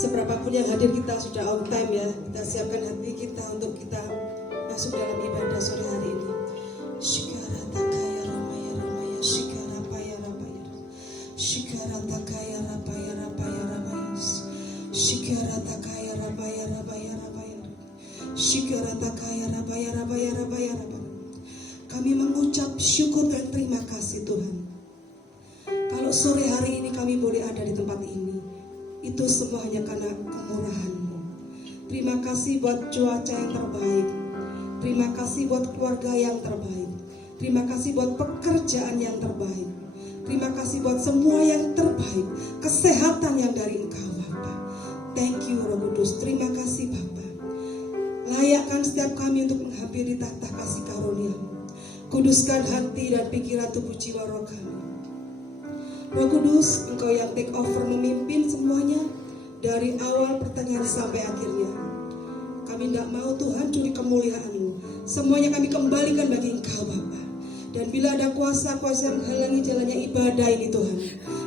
Seberapapun yang hadir, kita sudah on time ya. Kita siapkan hati kita untuk kita masuk dalam ibadah sore hari ini. Shikara takaya ramaya ramaya shikara paya ramaya. Shikara takaya ramaya ramaya ramaya. Shikara takaya ramaya ramaya ramaya. Shikara takaya ramaya ramaya ramaya ramaya. Kami mengucap syukur dan terima kasih Tuhan. Kalau sore hari ini kami boleh ada di tempat ini, itu semua hanya karena kemurahan-Mu. Terima kasih buat cuaca yang terbaik. Terima kasih buat keluarga yang terbaik. Terima kasih buat pekerjaan yang terbaik. Terima kasih buat semua yang terbaik. Kesehatan yang dari Engkau Bapa. Thank you Roh Kudus. Terima kasih Bapa. Layakkan setiap kami untuk menghampiri tahta kasih karunia-Mu. Kuduskan hati dan pikiran tubuh jiwa roh kami. Roh Kudus, Engkau yang take over memimpin semuanya dari awal pertengahan sampai akhirnya. Kami tidak mau Tuhan curi kemuliaan-Mu. Semuanya kami kembalikan bagi Engkau Bapa. Dan bila ada kuasa-kuasa yang menghalangi jalannya ibadah ini Tuhan,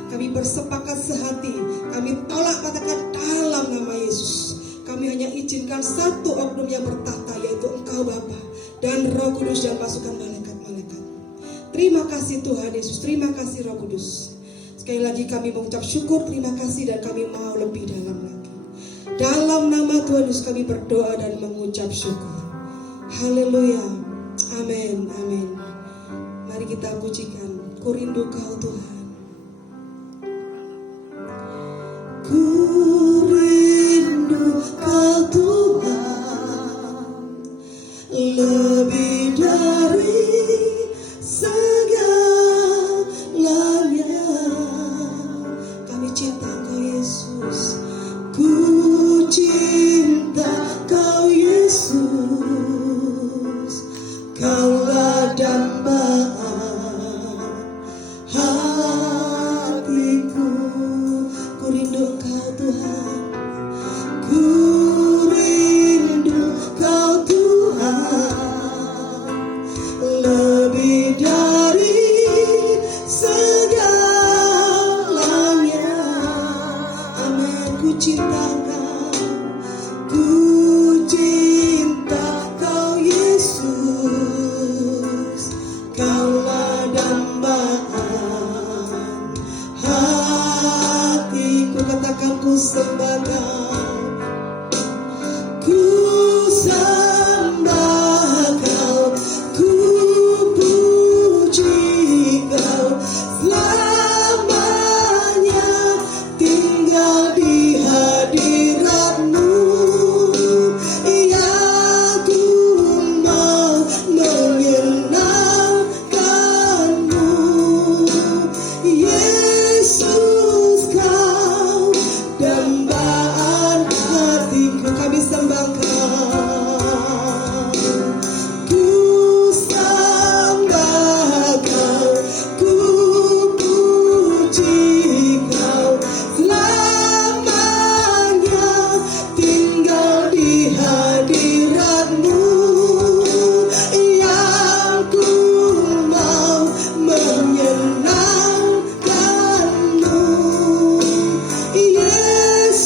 kami bersepakat sehati, kami tolak katakan dalam nama Yesus. Kami hanya izinkan satu oknum yang bertahta, yaitu Engkau Bapa dan Roh Kudus dan pasukan malaikat-malaikat. Terima kasih Tuhan Yesus, terima kasih Roh Kudus. Sekali lagi kami mengucap syukur, terima kasih, dan kami mau lebih dalam lagi. Dalam nama Tuhan Yesus kami berdoa dan mengucap syukur. Haleluya. Amin. Amin. Mari kita pujikan. Ku rindu Kau Tuhan. Ku rindu Kau Tuhan, lebih dari segalanya. Kami cinta Kau Yesus. Ku cinta Kau Yesus. Kaulah dambaan hatiku. Ku rindu Kau Tuhan. Ku rindu Kau Tuhan, lebih dari segalanya. Amin. Ku cinta Kau, ku cinta Kau Yesus. Kaulah dambaan hatiku. Katakan ku sembah Kau, ku sembah Kau, ku puji Kau selamanya. Tinggal di hadirat-Mu, ya ku mau menyenangkan-Mu. Yesus, Kau dambaan hatiku. Kami sembah Kau, ku sembah Kau, ku puji Kau selamanya. Tinggal di hadirat-Mu, yang ku mau menyenangkan-Mu. Yesus,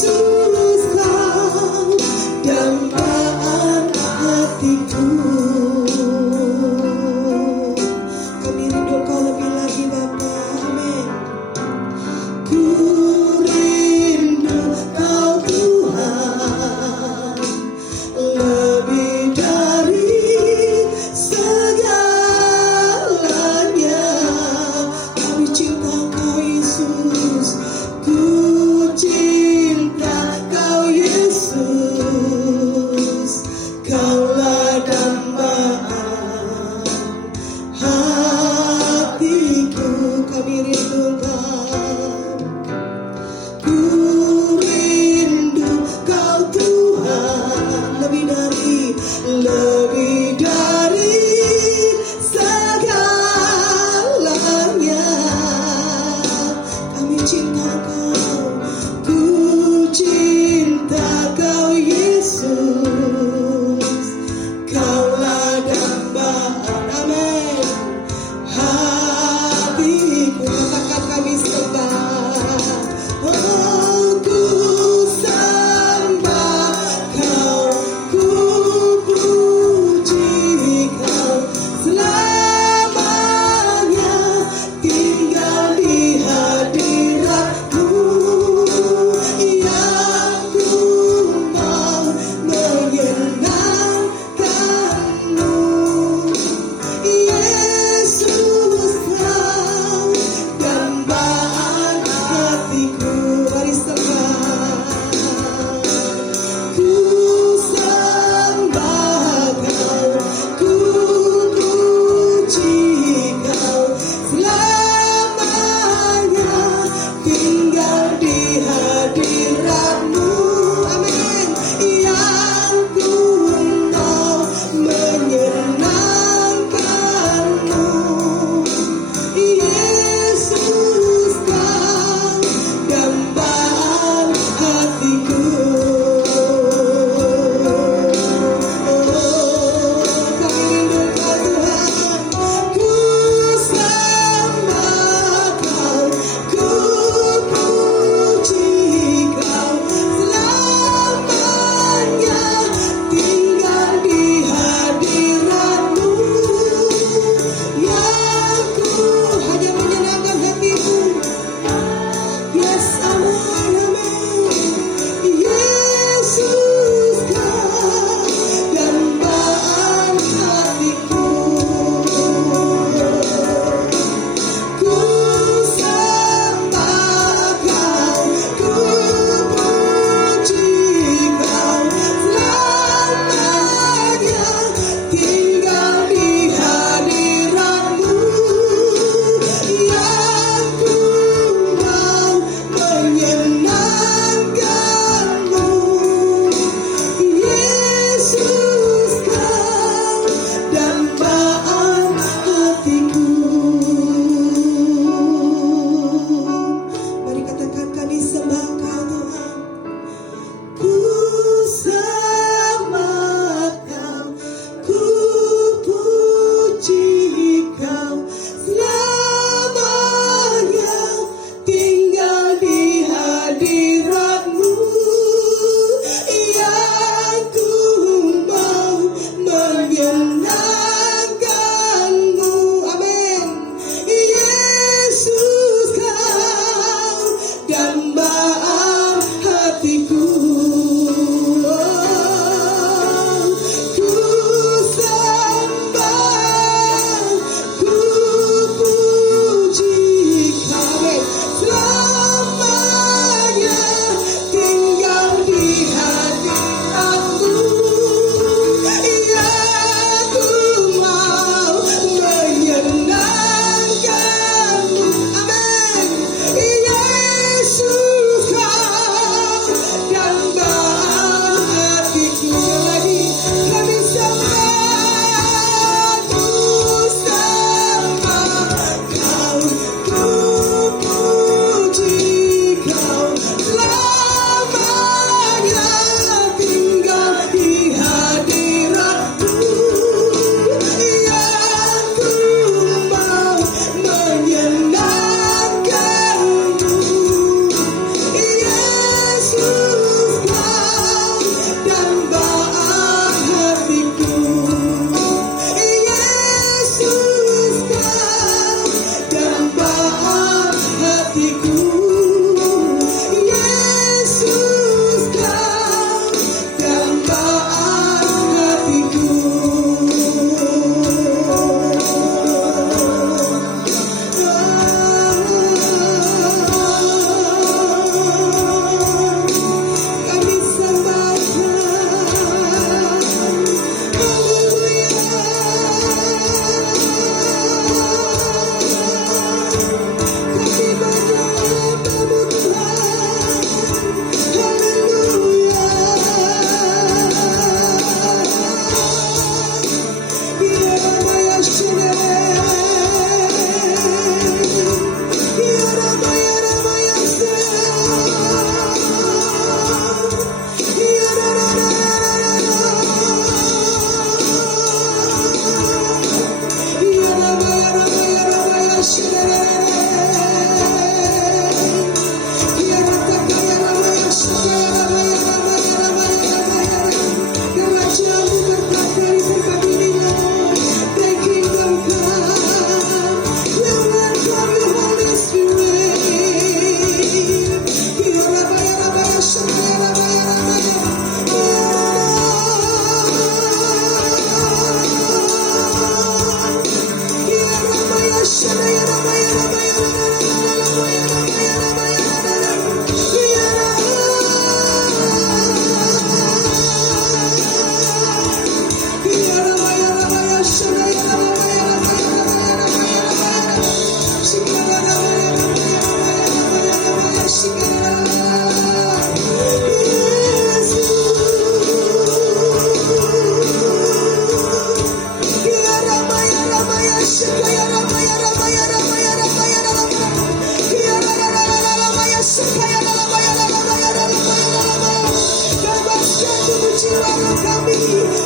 jiwa kami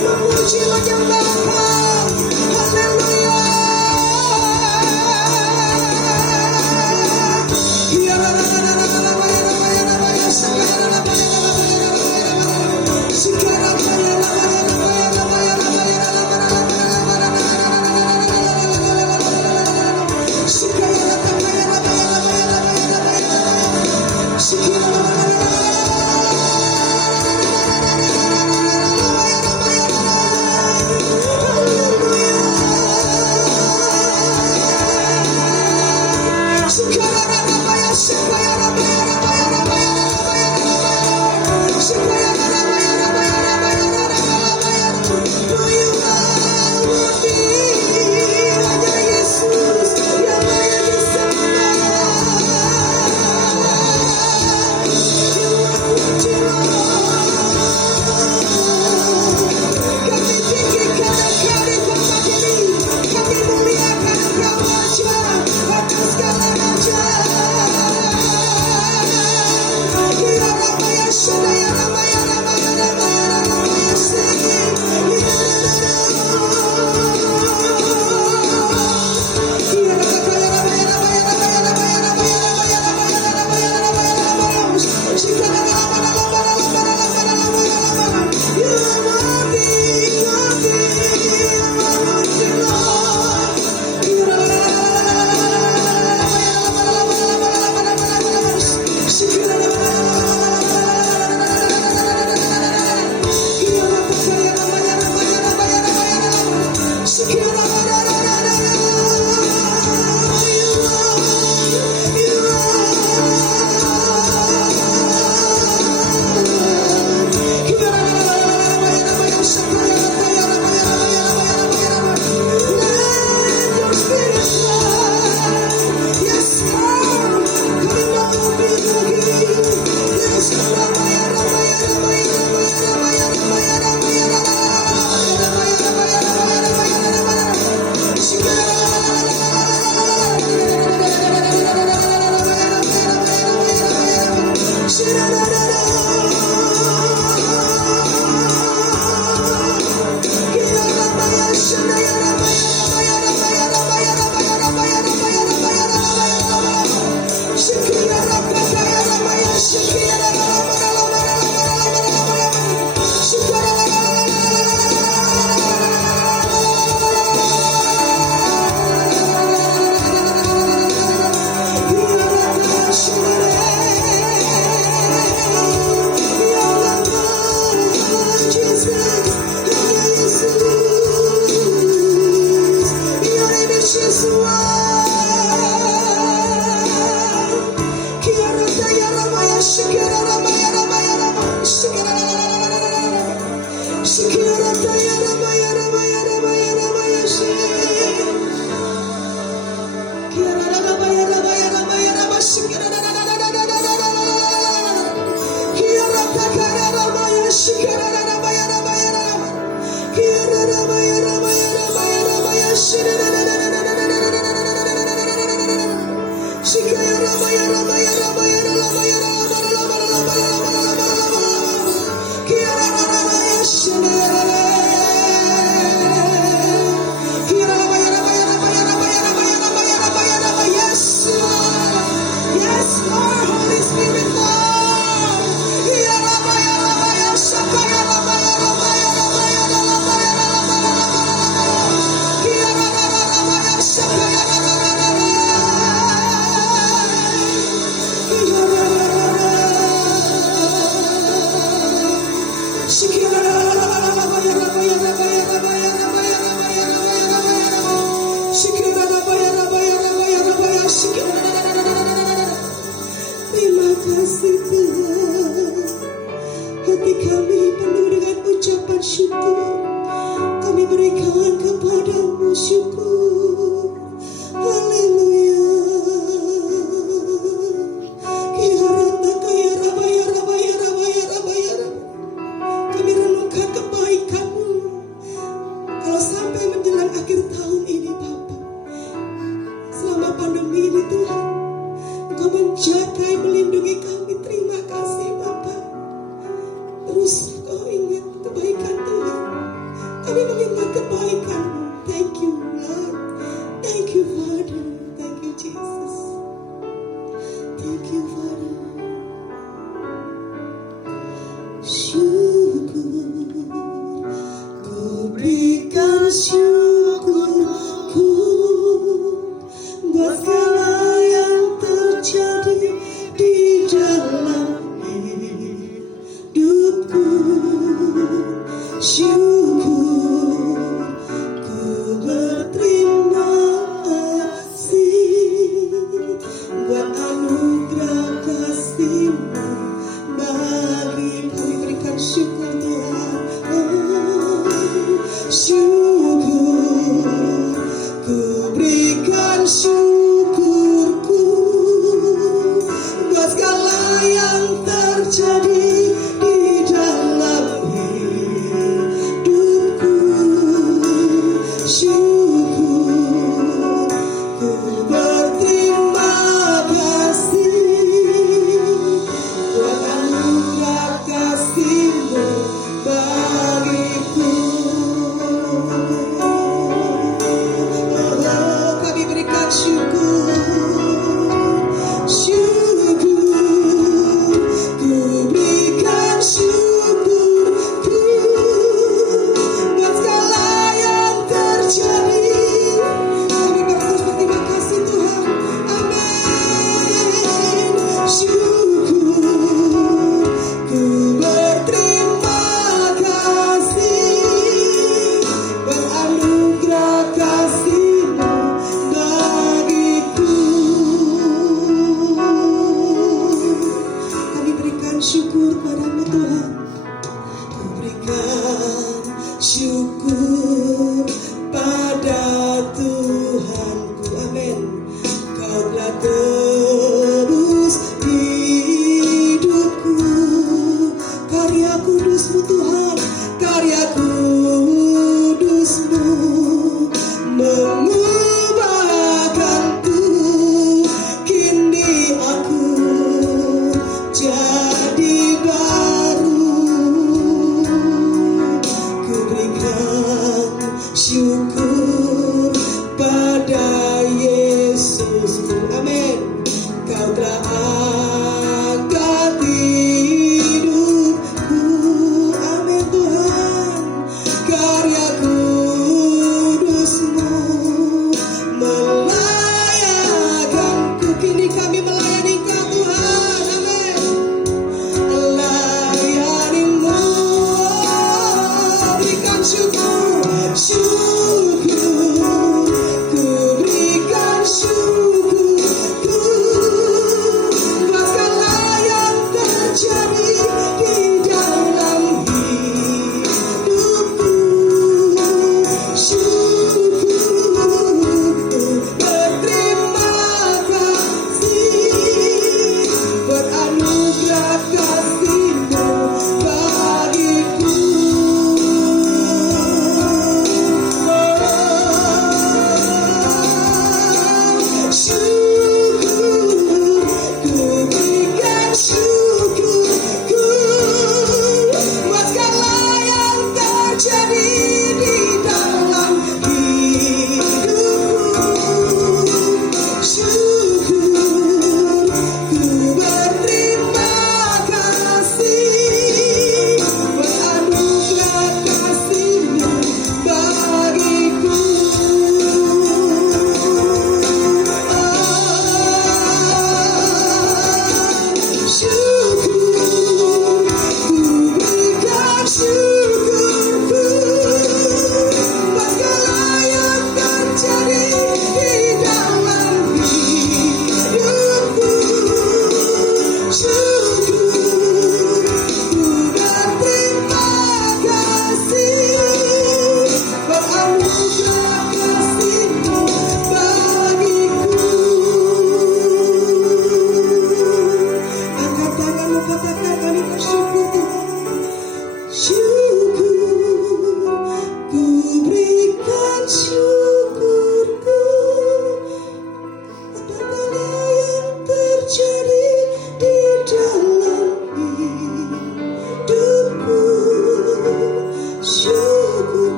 memuji menyembah Kau. Haleluya. Terima kasih Tuhan. Hati kami penuh dengan ucapan syukur. Kami berikan kepadamu syukur. Haleluya. Kami renungkan kebaikan-Mu. Kalau sampai menjelang akhir tahun ini Bapa, selama pandemi ini Tuhan, Engkau menjaga, melindungi kami. Terima kasih Bapa. Terus Kau ingat syukur, ku berikan syukurku buat segala yang terjadi di dalam hidupku. Syukur, ku berterima kasih buat anugerah kasih-Mu bagiku. Berikan syukur Tuhan. Syukur, ku berikan syukurku buat segala yang terjadi di dalam hidupku. Syukur, ku berterima kasih buat anugerah kasih-Mu bagiku. Kami berikan syukur. Syukur, ku berikan syukurku buat segala yang terjadi. Kami berterus berterima kasih Tuhan. Amin. Syukur, ku berterima kasih buat anugerah kasih-Mu bagiku. Kami berikan syukur padamu Tuhan. Ku berikan syukur pada Tuhanku. Amin. Kau telah tebus hidupku. Karya kudus-Mu Tuhan, karya kudus-Mu mengubahkanku. Kini aku jadi baru. Ku berikan syukur pada Yesus. Amin. Kau telah angkat hidupku. Amin Tuhan.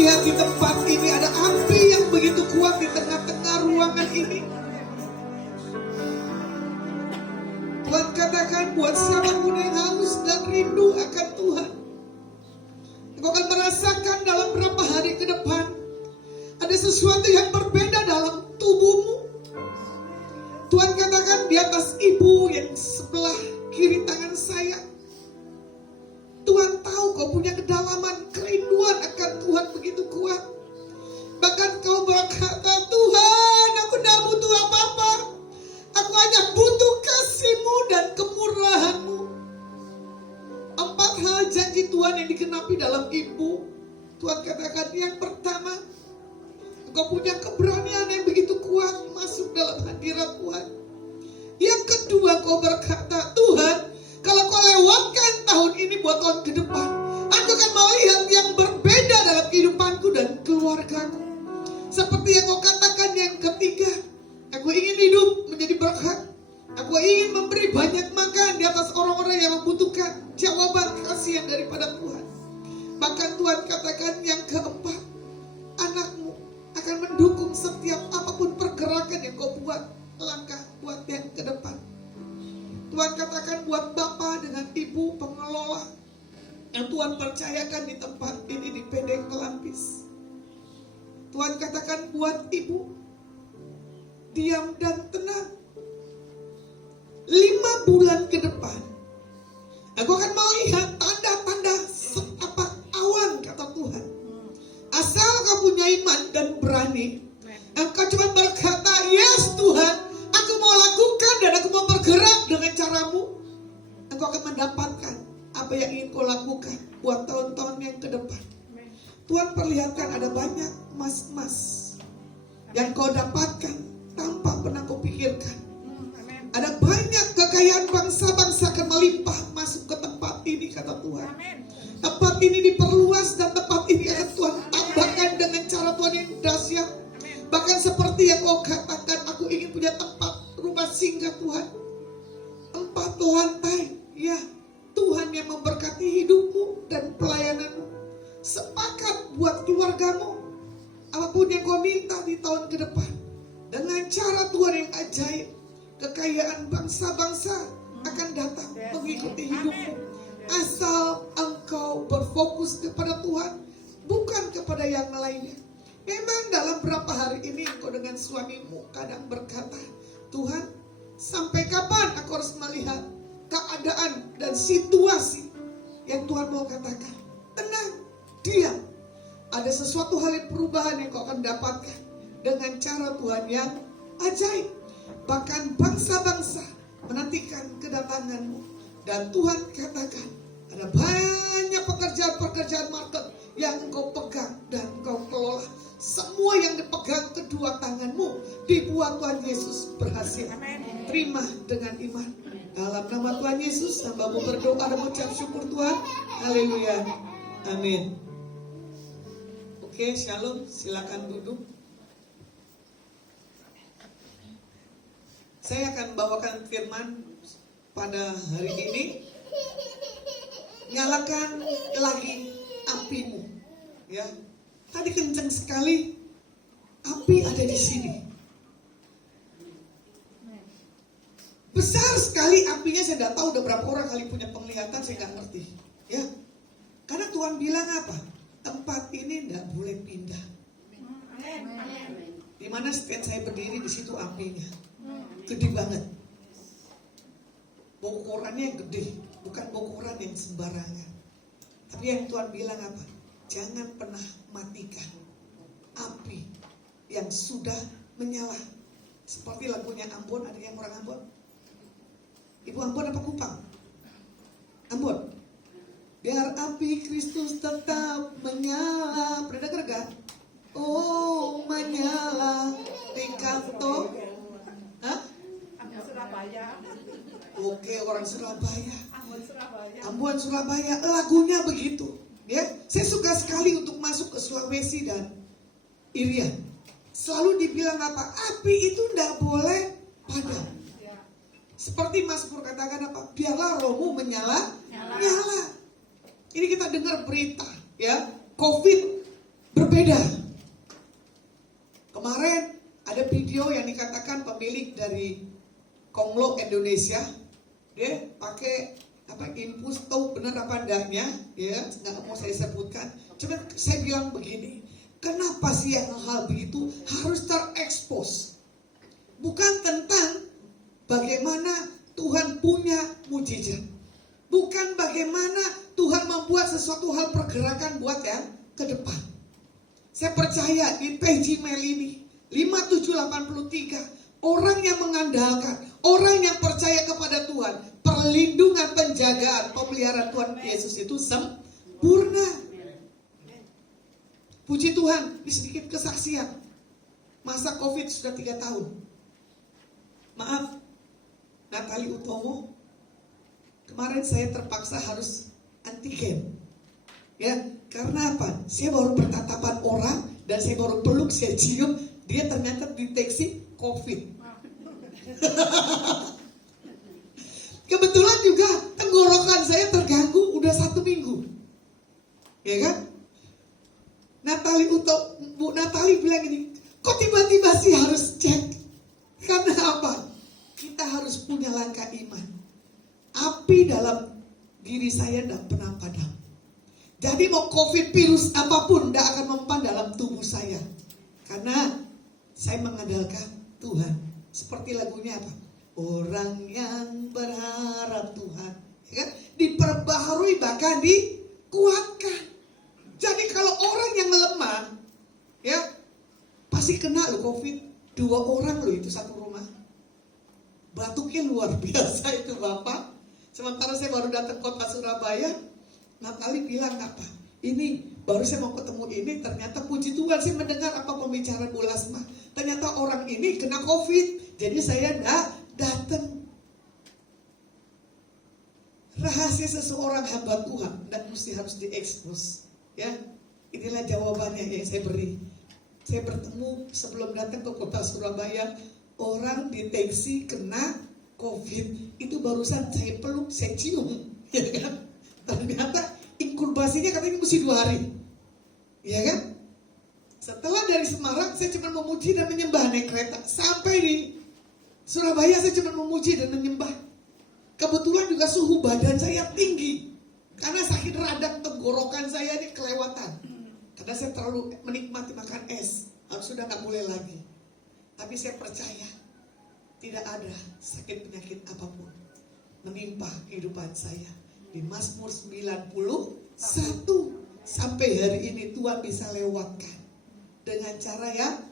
melihat di tempat ini ada api yang begitu kuat di tengah-tengah ruangan ini. Tuhan katakan buat siapapun yang haus dan rindu akan Tuhan, engkau akan merasakan dalam beberapa hari ke depan ada sesuatu yang berbeda dalam tubuhmu. Tuhan katakan di atas ibu yang sebelah kiri tangan saya, Tuhan tahu kau punya kedalaman kerinduan akan Tuhan begitu kuat. Bahkan kau berkata, Tuhan, aku tidak butuh apa-apa, aku hanya butuh kasih-Mu dan kemurahan-Mu. 4 hal janji Tuhan yang dikenapi dalam ibu. Tuhan katakan yang pertama, engkau punya keberanian yang begitu kuat masuk dalam hadirat Tuhan. Yang kedua, kau berkata, Tuhan, kalau kau lewatkan tahun ini buat tahun ke depan, aku akan melihat yang berbeda dalam kehidupanku dan keluargaku. Seperti yang kau katakan yang ketiga, aku ingin hidup menjadi berkat. Aku ingin memberi banyak makan di atas orang-orang yang membutuhkan jawaban kasihan daripada Tuhan. Bahkan Tuhan katakan yang keempat, anakmu akan mendukung setiap apapun pergerakan yang kau buat, langkah buat yang ke depan. Tuhan katakan buat bapak dengan ibu pengelola yang Tuhan percayakan di tempat ini di Pedeng Kelampis. Tuhan katakan buat ibu, diam dan tenang. 5 bulan ke depan, aku akan melihat tanda-tanda setapak awan, kata Tuhan. Asal kau punya iman dan berani, engkau cuma berkata, yes Tuhan, aku mau lakukan dan aku mau bergerak dengan caramu, engkau akan mendapatkan apa yang ingin kau lakukan buat tahun-tahun yang ke depan. Tuhan perlihatkan ada banyak emas-emas yang kau dapatkan tanpa pernah kau pikirkan. Ada banyak kekayaan bangsa-bangsa akan melimpah masuk ke tempat ini, kata Tuhan. Tempat ini diperluas dan tempat ini akan Tuhan tambahkan dengan cara Tuhan yang dahsyat. Bahkan seperti yang kau katakan, aku ingin punya tempat rumah singgah Tuhan 4 lantai. Ya, Tuhan yang memberkati hidupmu dan pelayananmu. Sepakat buat keluargamu, apapun yang kau minta di tahun ke depan, dengan cara Tuhan yang ajaib, kekayaan bangsa-bangsa akan datang mengikuti hidupmu. Asal engkau berfokus kepada Tuhan, bukan kepada yang lainnya. Memang dalam beberapa hari ini engkau dengan suamimu kadang berkata, Tuhan, sampai kapan aku harus melihat keadaan dan situasi yang Tuhan mau katakan? Tenang, diam. Ada sesuatu hal yang perubahan yang kau akan dapatkan dengan cara Tuhan yang ajaib. Bahkan bangsa-bangsa menantikan kedatanganmu. Dan Tuhan katakan, ada banyak pekerjaan-pekerjaan market yang engkau pegang dan engkau kelola. Semua yang dipegang kedua tanganmu dibuat Tuhan Yesus berhasil. Terima dengan iman. Dalam nama Tuhan Yesus, hambamu berdoa dan mengucap syukur Tuhan. Haleluya. Amin. Oke, shalom. Silakan duduk. Saya akan bawakan firman pada hari ini. Nyalakan lagi apimu. Ya, tadi kencang sekali. Api ada di sini. Besar sekali apinya. Saya tidak tahu udah berapa orang kali punya penglihatan. Saya nggak ngerti. Ya, karena Tuhan bilang apa? Tempat ini tidak boleh pindah. Di mana stand saya berdiri, di situ apinya. Gede banget. Bokorannya gede, bukan bokoran yang sembarangan. Tapi yang Tuhan bilang apa? Jangan pernah matikan api yang sudah menyala. Seperti lagunya Ambon, ada yang orang Ambon? Ibu Ambon apa Kupang? Ambon. Biar api Kristus tetap menyala. Pernah dengar gak? Oh, menyala di kantor. Hah? Surabaya. Oke, orang Surabaya. Ambon Surabaya. Lagunya begitu. Ya, saya suka sekali untuk masuk ke Sulawesi dan Irian. Selalu dibilang apa? Api itu tidak boleh padam. Seperti Mas Pur katakan apa? Biarlah rohmu menyala. Nyala. Ini kita dengar berita, ya, COVID berbeda. Kemarin ada video yang dikatakan pemilik dari Konglok Indonesia, dia pakai infus, tahu benar apa enggaknya, ya nggak mau saya sebutkan. Cuma saya bilang begini, kenapa sih yang hal begitu harus terekspos? Bukan tentang bagaimana Tuhan punya mujizat, bukan bagaimana Tuhan membuat sesuatu hal pergerakan buat yang ke depan. Saya percaya di PG Mail ini 5783 orang yang mengandalkan, orang yang percaya kepada Tuhan, perlindungan, penjagaan, pemeliharaan Tuhan Yesus itu sempurna. Puji Tuhan, ini sedikit kesaksian. Masa COVID sudah 3 tahun. Maaf, Natali Utomo, kemarin saya terpaksa harus antigen. Ya, karena apa? Saya baru bertatapan orang dan saya baru peluk, saya cium, dia ternyata deteksi COVID. Kebetulan juga tenggorokan saya terganggu udah 1 minggu. Ya kan? Bu Natali bilang gini, kok tiba-tiba sih harus cek? Karena apa? Kita harus punya langkah iman. Api dalam diri saya tidak pernah padam. Jadi mau COVID virus apapun tidak akan mempan dalam tubuh saya. Karena saya mengandalkan Tuhan. Seperti lagunya apa? Orang yang berharap Tuhan, ya kan? Diperbaharui bahkan dikuatkan. Jadi kalau orang yang lemah, ya pasti kena loh COVID. 2 orang loh itu satu rumah. Batuknya luar biasa itu Bapak. Sementara saya baru datang kota Surabaya, Natali bilang apa? Ini baru saya mau ketemu ini, ternyata puji Tuhan saya mendengar apa pembicaraan Bu Lasma. Ternyata orang ini kena COVID, jadi saya datang. Rahasia seseorang hamba Tuhan dan mesti harus diekspos. Ya, inilah jawabannya yang saya beri. Saya bertemu sebelum datang ke kota Surabaya, orang deteksi kena COVID, itu barusan saya peluk, saya cium, ya kan? Ternyata inkubasinya katanya mesti 2 hari, ya kan? Setelah dari Semarang saya cuma memuji dan menyembah naik kereta, sampai di Surabaya saya cuma memuji dan menyembah. Kebetulan juga suhu badan saya tinggi, karena sakit radang tenggorokan saya ini kelewatan, karena saya terlalu menikmati makan es, harus sudah nggak boleh lagi. Tapi saya percaya tidak ada sakit penyakit apapun menimpa kehidupan saya. Di Mazmur 91 sampai hari ini Tuhan bisa lewatkan dengan cara yang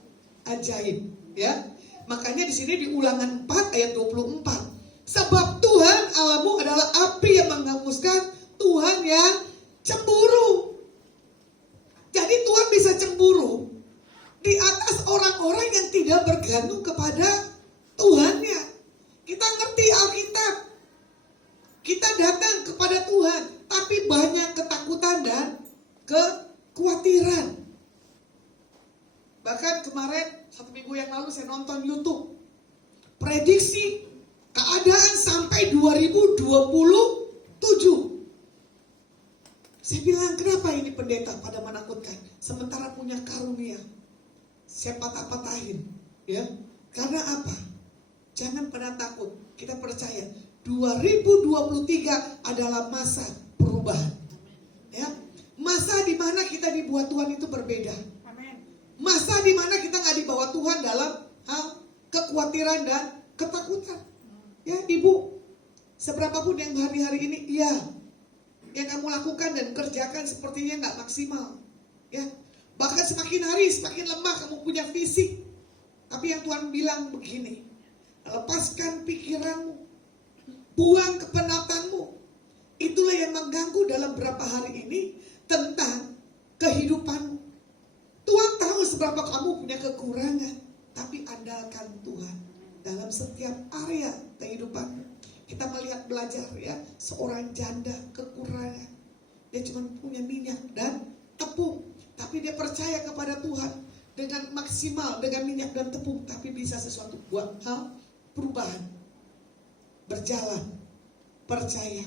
ajaib, ya. Makanya di sini di Ulangan 4 ayat 24, sebab Tuhan Allahmu adalah api yang menghanguskan, Tuhan yang cemburu. Jadi Tuhan bisa cemburu di atas orang-orang yang tidak bergantung kepada Tuhannya. Kita ngerti Alkitab, kita datang kepada Tuhan, tapi banyak ketakutan dan kekhawatiran. Bahkan kemarin 1 minggu yang lalu saya nonton YouTube, prediksi keadaan sampai 2027. Saya bilang, kenapa ini pendeta pada menakutkan, sementara punya karunia? Saya patah-patahin, ya. Karena apa? Jangan pernah takut. Kita percaya 2023 adalah masa perubahan. Ya, masa di mana kita dibuat Tuhan itu berbeda. Masa di mana kita nggak dibawa Tuhan dalam hal kekhawatiran dan ketakutan. Ya, Ibu, seberapapun yang hari-hari ini, ya, yang kamu lakukan dan kerjakan sepertinya nggak maksimal. Ya, bahkan semakin hari semakin lemah kamu punya fisik. Tapi yang Tuhan bilang begini, lepaskan pikiranmu, buang kepenatanmu. Itulah yang mengganggu dalam beberapa hari ini tentang kehidupanmu. Tuhan tahu seberapa kamu punya kekurangan, tapi andalkan Tuhan dalam setiap area kehidupanmu. Kita melihat belajar, ya, seorang janda kekurangan. Dia cuma punya minyak dan tepung, tapi dia percaya kepada Tuhan dengan maksimal, dengan minyak dan tepung, tapi bisa sesuatu buat hal perubahan. Berjalan, percaya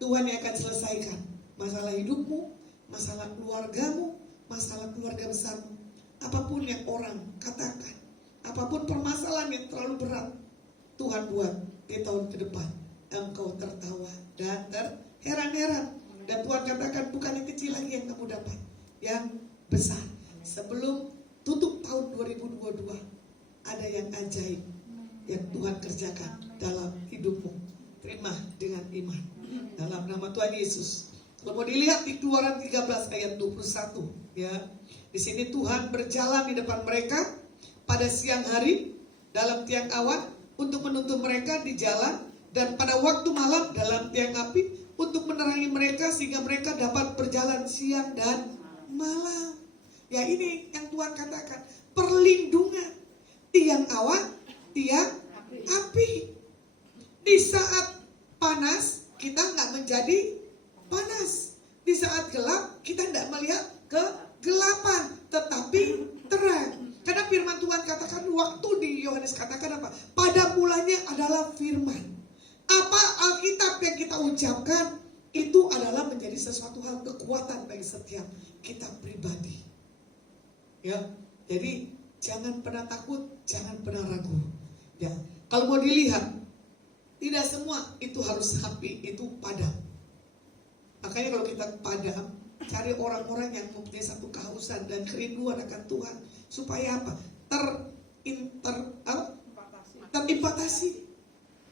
Tuhan yang akan selesaikan masalah hidupmu, masalah keluargamu, masalah keluarga besarmu, apapun yang orang katakan, apapun permasalahan yang terlalu berat, Tuhan buat di tahun ke depan engkau tertawa dan terheran-heran. Dan Tuhan katakan bukan yang kecil lagi yang kamu dapat, yang besar. Sebelum tutup tahun 2022 ada yang ajaib yang Tuhan kerjakan dalam hidupmu. Terima dengan iman dalam nama Tuhan Yesus. Kalau mau dilihat di Keluaran 13 ayat 21, ya. Di sini Tuhan berjalan di depan mereka pada siang hari dalam tiang awan untuk menuntun mereka di jalan, dan pada waktu malam dalam tiang api untuk menerangi mereka sehingga mereka dapat berjalan siang dan malam. Ya, ini yang Tuhan katakan, perlindungan. Tiang awan, tiang api. Di saat panas kita nggak menjadi panas. Di saat gelap kita tidak melihat kegelapan, tetapi terang. Karena firman Tuhan katakan, waktu di Yohanes katakan apa? Pada mulanya adalah firman. Apa Alkitab yang kita ucapkan itu adalah menjadi sesuatu hal kekuatan bagi setiap kita pribadi. Ya, jadi jangan pernah takut, jangan pernah ragu. Ya, kalau mau dilihat, tidak semua itu harus api, itu padam. Makanya kalau kita padam, cari orang-orang yang mempunyai satu kehausan dan kerinduan akan Tuhan, supaya apa? Terimpatasi.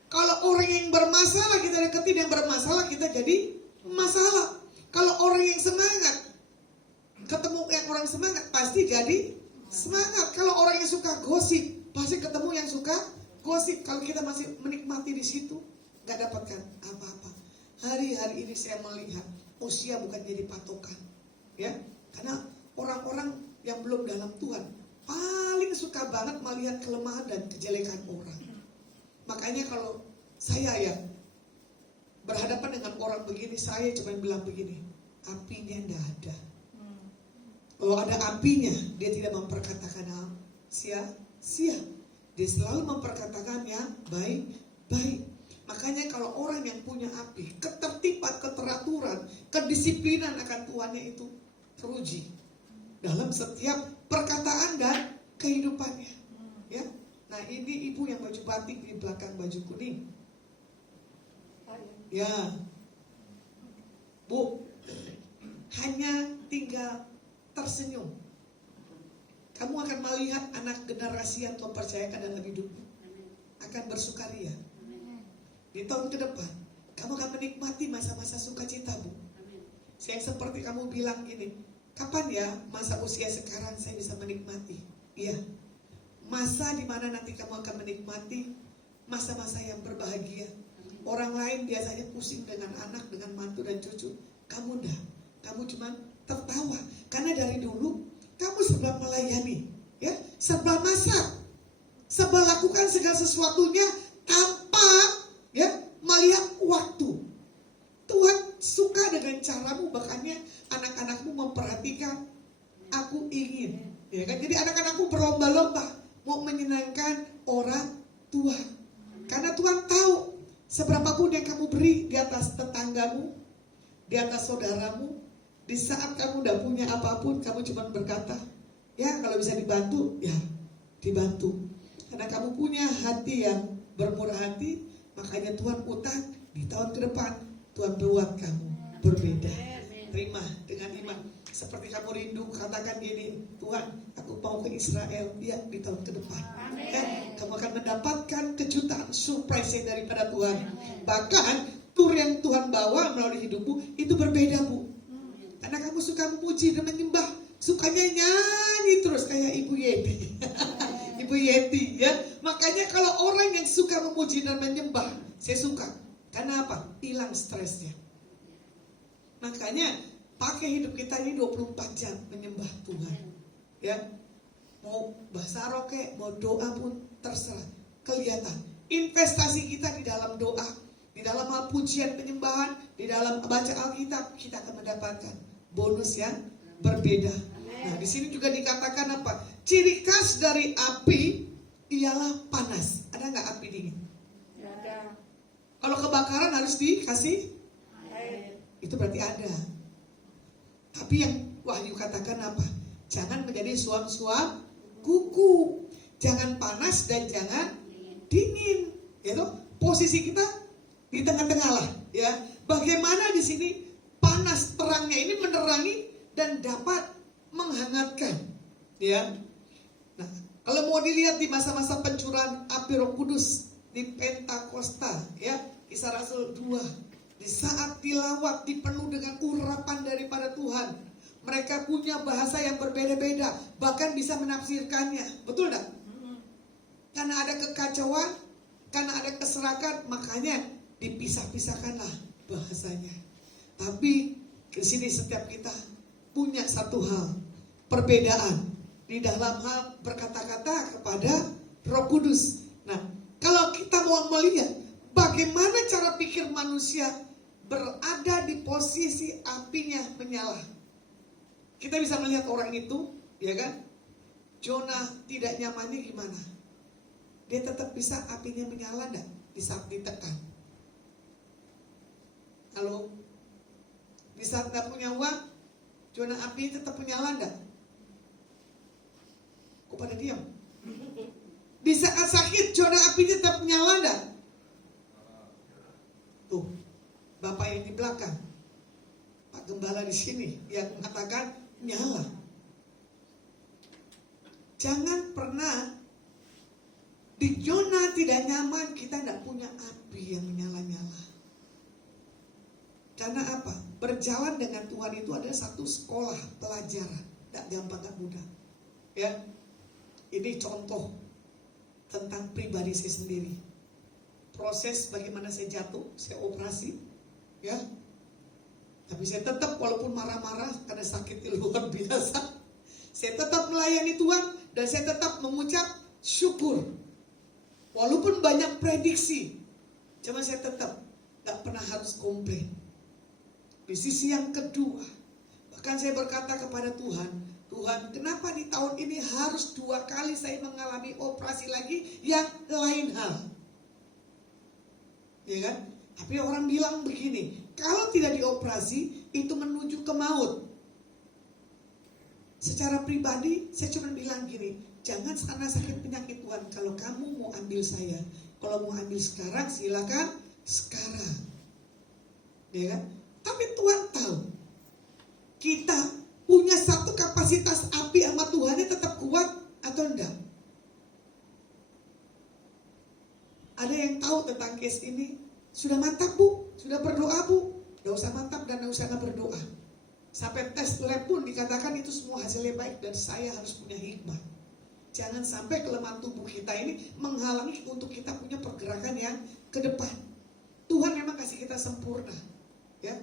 Kalau orang yang bermasalah kita deketin yang bermasalah, kita jadi masalah. Kalau orang yang semangat ketemu yang orang semangat, pasti jadi semangat. Kalau orang yang suka gosip, pasti ketemu yang suka gosip. Kalau kita masih menikmati di situ, nggak dapatkan apa-apa. Hari-hari ini saya melihat usia bukan jadi patokan, ya. Karena orang-orang yang belum dalam Tuhan paling suka banget melihat kelemahan dan kejelekan orang. Makanya kalau saya ya berhadapan dengan orang begini, saya cuma bilang begini, apinya enggak ada. Kalau ada apinya, dia tidak memperkatakan hal sia-sia. Dia selalu memperkatakan yang baik-baik. Makanya kalau orang yang punya api, ketertiban, keteraturan, kedisiplinan akan Tuhannya itu teruji dalam setiap perkataan dan kehidupannya. Ya. Nah, ini ibu yang baju batik di belakang baju kuning. Ya, Bu, hanya tinggal tersenyum, kamu akan melihat anak generasi yang mempercayakan dalam hidupmu akan bersukaria. Di tahun ke depan, kamu akan menikmati masa-masa sukacita, Bu. Yang seperti kamu bilang gini, kapan ya masa usia sekarang saya bisa menikmati? Iya, masa dimana nanti kamu akan menikmati masa-masa yang berbahagia. Orang lain biasanya pusing dengan anak, dengan mantu dan cucu. Kamu enggak, kamu cuma tertawa. Karena dari dulu kamu serba melayani, ya, serba masak, serba lakukan segala sesuatunya tanpa ya melihat waktu. Tuhan suka dengan caramu, makanya anak-anakmu memperhatikan. Aku ingin, ya kan? Jadi anak-anakmu berlomba-lomba mau menyenangkan orang tua. Karena Tuhan tahu seberapa pun yang kamu beri di atas tetanggamu, di atas saudaramu, di saat kamu tidak punya apapun, kamu cuma berkata, ya kalau bisa dibantu, ya dibantu. Karena kamu punya hati yang bermurah hati, makanya Tuhan utang di tahun ke depan, Tuhan buat kamu berbeda. Terima dengan iman. Seperti kamu rindu, katakan gini, Tuhan, aku mau ke Israel, ya di tahun ke depan. Kamu akan mendapatkan kejutan, surprise daripada Tuhan. Bahkan tur yang Tuhan bawa melalui hidupmu itu berbeda, Bu. Karena kamu suka memuji dan menyembah, sukanya nyanyi terus kayak Ibu Yeti. Ibu Yeti, ya. Makanya kalau orang yang suka memuji dan menyembah, saya suka. Karena apa? Hilang stresnya. Makanya pakai hidup kita ini 24 jam menyembah Tuhan. Ya. Mau bahasa roke, mau doa pun terserah. Kelihatan. Investasi kita di dalam doa, di dalam pujian penyembahan, di dalam baca Alkitab, kita akan mendapatkan bonus yang berbeda. Nah, di sini juga dikatakan apa? Ciri khas dari api ialah panas. Ada nggak api dingin? Ada. Kalau kebakaran harus dikasih Air. itu berarti ada. Tapi yang Wahyu katakan apa? Jangan menjadi suam-suam kuku. Jangan panas dan jangan dingin. Gitu. Posisi kita di tengah-tengah lah, ya. Bagaimana di sini panas terangnya ini menerangi dan dapat menghangatkan, ya. Nah, kalau mau dilihat di masa-masa pencurahan api Roh Kudus di Pentakosta, ya, Kisah Rasul 2, di saat tilawat dipenuh dengan urapan daripada Tuhan, mereka punya bahasa yang berbeda-beda, bahkan bisa menafsirkannya, betul tak? Karena ada kekacauan, karena ada keserakan, makanya dipisah-pisahkanlah bahasanya. Tapi di sini setiap kita punya satu hal, perbedaan di dalam hal berkata-kata kepada Roh Kudus. Nah, kalau kita mau melihat bagaimana cara pikir manusia berada di posisi apinya menyala, kita bisa melihat orang itu, ya kan? Jonah tidak nyamannya gimana? Dia tetap bisa apinya menyala enggak di saat ditekan? Halo? Di saat gak punya uang, Jonah api tetap menyala enggak? Kok pada diam? Di saat sakit, Jonah api tetap menyala enggak? Tuh, Bapak yang di belakang, Pak Gembala di sini yang mengatakan nyala. Jangan pernah di Jonah tidak nyaman, kita tidak punya api yang menyala-nyala. Karena apa? Berjalan dengan Tuhan itu adalah satu sekolah pelajaran, tidak gampang, tidak mudah. Ya, ini contoh tentang pribadi saya sendiri. Proses bagaimana saya jatuh, saya operasi, ya. Tapi saya tetap walaupun marah-marah karena sakitnya luar biasa, saya tetap melayani Tuhan dan saya tetap mengucap syukur. Walaupun banyak prediksi, cuma saya tetap gak pernah harus komplain. Di sisi yang kedua, bahkan saya berkata kepada Tuhan, Tuhan, kenapa di tahun ini harus 2 kali saya mengalami operasi lagi yang lain hal? Ya kan? Tapi orang bilang begini, kalau tidak dioperasi itu menuju ke maut. Secara pribadi saya cuma bilang gini, jangan karena sakit penyakit Tuhan, kalau kamu mau ambil saya, kalau mau ambil sekarang silakan sekarang. Ya kan? Tapi Tuhan tahu kita punya satu kapasitas api sama Tuhan yang tetap kuat atau enggak. Ada yang tahu tentang case ini? Sudah mantap bu? Sudah berdoa bu? Gak usah mantap dan gak usah berdoa. Sampai tes lab pun dikatakan itu semua hasilnya baik dan saya harus punya hikmah. Jangan sampai kelemahan tubuh kita ini menghalangi untuk kita punya pergerakan yang ke depan. Tuhan memang kasih kita sempurna. Ya,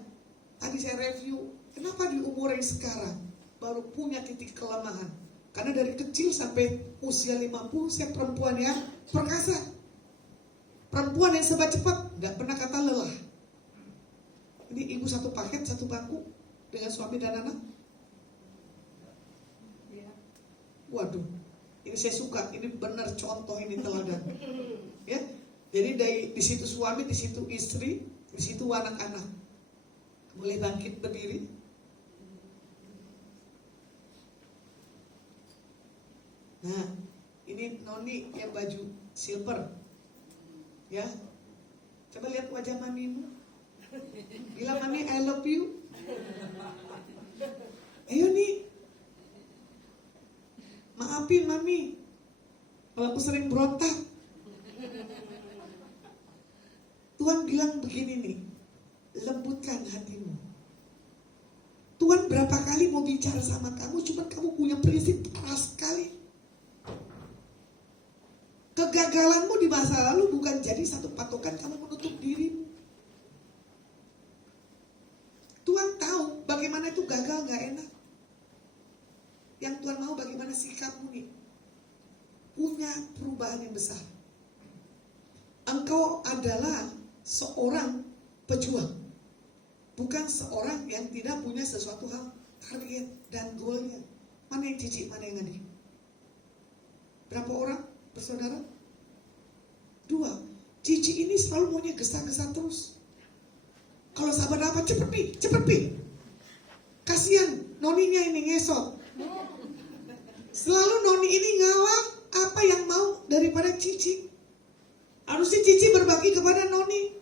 tadi saya review, kenapa di umur yang sekarang baru punya titik kelemahan? Karena dari kecil sampai usia 50 saya perempuan yang perkasa, perempuan yang serba cepat, gak pernah kata lelah. Ini ibu satu paket, satu bangku dengan suami dan anak. Waduh, ini saya suka, ini benar contoh, ini teladan. Ya, jadi di situ suami, di situ istri, di situ anak-anak. Boleh bangkit berdiri. Nah, ini Noni yang baju silver. Ya, coba lihat wajah mamimu. Bilang mami I love you. Ayo nih, maafin mami kalau aku sering berontak. Tuhan bilang begini nih, lembutkan hatimu. Tuhan berapa kali mau bicara sama kamu, cuma kamu punya prinsip keras sekali. Kegagalanmu di masa lalu bukan jadi satu patokan kamu menutup dirimu. Tuhan tahu bagaimana itu gagal gak enak. Yang Tuhan mau bagaimana sikapmu nih. Punya perubahan yang besar. Engkau adalah seorang pejuang. Bukan seorang yang tidak punya sesuatu hal, target dan goalnya. Mana yang jijik, mana yang ngadi? Berapa orang bersaudara? 2. Jijik ini selalu maunya gesa-gesa terus. Kalau sahabat apa, cepet pi. Kasihan noninya ini ngesot. Selalu noni ini ngalah apa yang mau daripada Cici. Harusnya Cici berbagi kepada noni.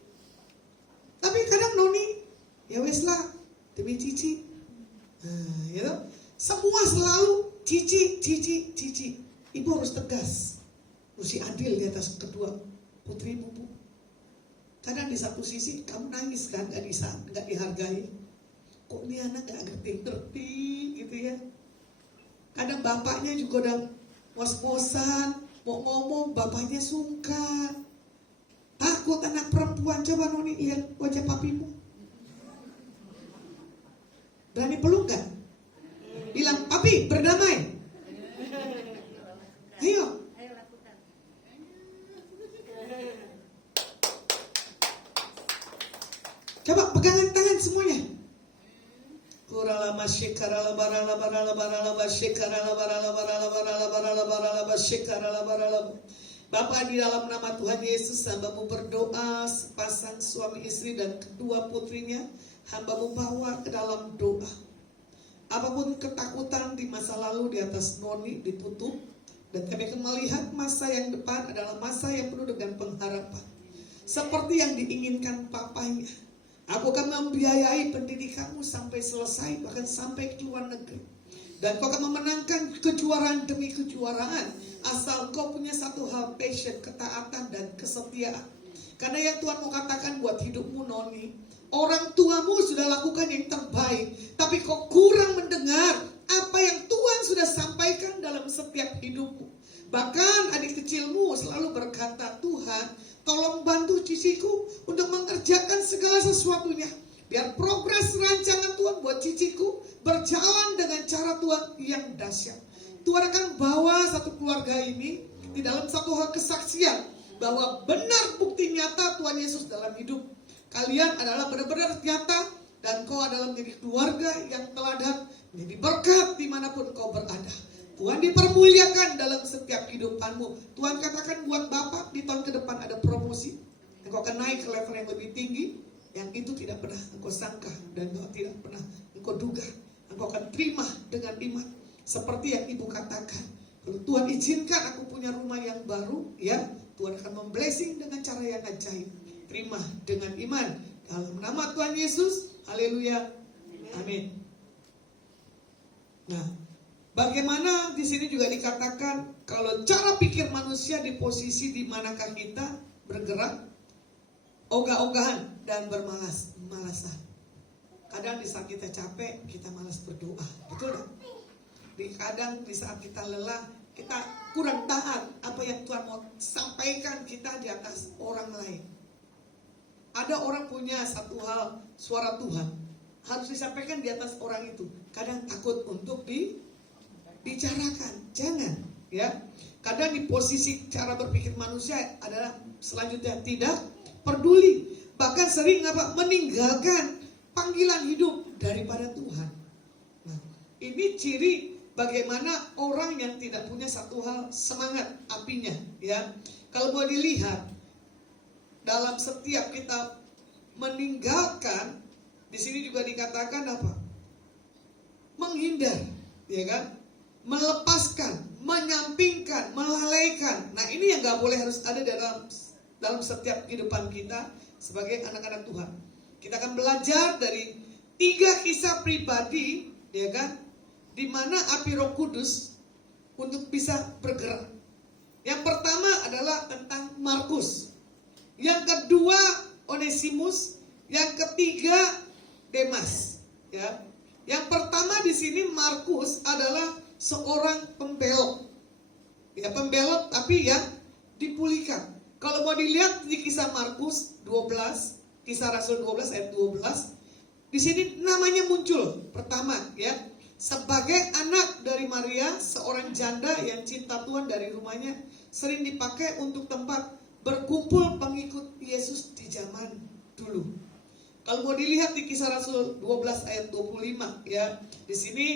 Tapi kadang noni, ya wes lah, demi Cici. Gitu. Semua selalu Cici. Ibu harus tegas, mesti adil di atas kedua putri ibu. Kadang di satu sisi kamu nangis kan, gak dihargai. Kok ini anak gak ngerti gitu ya. Kadang bapaknya juga udah ngos-ngosan, mau ngomong bapaknya sungkan. Takut anak perempuan. Coba noni lihat wajah papimu. Berani peluk gak? Bilang, papi berdamai. Ayo. Coba pegangan tangan semuanya. Kurala masyikarala barala barala barala masyikarala barala barala barala barala barala masyikarala barala. Bapa, di dalam nama Tuhan Yesus, hamba-Mu berdoa sepasang suami istri dan kedua putrinya, hamba-Mu bawa ke dalam doa. Apapun ketakutan di masa lalu di atas noni ditutup, dan kami akan melihat masa yang depan adalah masa yang penuh dengan pengharapan. Seperti yang diinginkan papanya. Aku akan membiayai pendidikanmu sampai selesai, bahkan sampai ke luar negeri. Dan kau akan memenangkan kejuaraan demi kejuaraan, asal kau punya satu hal, passion, ketaatan dan kesetiaan. Karena yang Tuhan mau katakan buat hidupmu noni, orang tuamu sudah lakukan yang terbaik, tapi kau kurang mendengar apa yang Tuhan sudah sampaikan dalam setiap hidupmu. Bahkan adik kecilmu selalu berkata, Tuhan tolong bantu ciciku untuk mengerjakan segala sesuatunya, biar progres rancangan Tuhan buat ciciku berjalan dengan cara Tuhan yang dahsyat. Tuhan akan bawa satu keluarga ini di dalam satu hal kesaksian bahwa benar bukti nyata Tuhan Yesus dalam hidup kalian adalah benar-benar nyata, dan kau adalah menjadi keluarga yang teladan, menjadi berkat dimanapun kau berada. Tuhan dipermuliakan dalam setiap kehidupanmu. Tuhan katakan buat Bapak di tahun ke depan ada promosi. Engkau akan naik ke level yang lebih tinggi, yang itu tidak pernah engkau sangka dan tidak pernah engkau duga. Engkau akan terima dengan iman. Seperti yang Ibu katakan, kalau Tuhan izinkan aku punya rumah yang baru, ya Tuhan akan memblessing dengan cara yang ajaib. Terima dengan iman dalam nama Tuhan Yesus. Haleluya. Amin. Nah, bagaimana di sini juga dikatakan kalau cara pikir manusia di posisi di manakah kita bergerak, ogah-ogahan dan bermalas-malasan. Kadang di saat kita capek, kita malas berdoa, betul tak? Kadang di saat kita lelah, kita kurang taat apa yang Tuhan mau sampaikan kita di atas orang lain. Ada orang punya satu hal, suara Tuhan harus disampaikan di atas orang itu. Kadang takut untuk dibicarakan, jangan ya. Kadang di posisi cara berpikir manusia adalah selanjutnya tidak peduli, bahkan sering meninggalkan panggilan hidup daripada Tuhan. Nah, ini ciri bagaimana orang yang tidak punya satu hal, semangat apinya ya. Kalau mau dilihat dalam setiap kita meninggalkan, di sini juga dikatakan apa? Menghindar, ya kan? Melepaskan, menyampingkan, melalaikan. Nah, ini yang gak boleh harus ada dalam setiap kehidupan kita sebagai anak-anak Tuhan. Kita akan belajar dari 3 kisah pribadi, ya kan? Di mana api Roh Kudus untuk bisa bergerak. Yang pertama adalah tentang Markus. Yang kedua Onesimus, yang ketiga Demas, ya. Yang pertama di sini Markus adalah seorang pembelot. Ya, pembelot tapi yang dipulihkan. Kalau mau dilihat di kisah Markus 12, kisah Rasul 12 ayat 12, di sini namanya muncul pertama ya, sebagai anak dari Maria, seorang janda yang cinta Tuhan. Dari rumahnya sering dipakai untuk tempat berkumpul pengikut Yesus di zaman dulu. Kalau mau dilihat di kisah Rasul 12 ayat 25 ya, di sini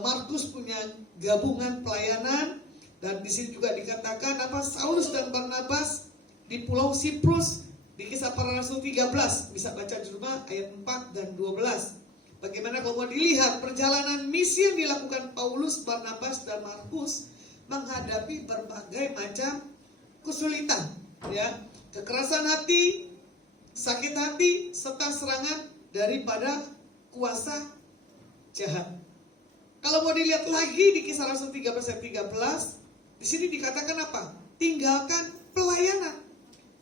Markus punya gabungan pelayanan, dan di sini juga dikatakan apa, Saulus dan Barnabas di Pulau Siprus. Di kisah para Rasul 13 bisa baca di rumah ayat 4 dan 12. Bagaimana kalau mau dilihat perjalanan misi yang dilakukan Paulus, Barnabas, dan Markus menghadapi berbagai macam kesulitan, ya, kekerasan hati, sakit hati, serta serangan daripada kuasa jahat. Kalau mau dilihat lagi di Kisah Rasul 13 ayat 13, di sini dikatakan apa? Tinggalkan pelayanan.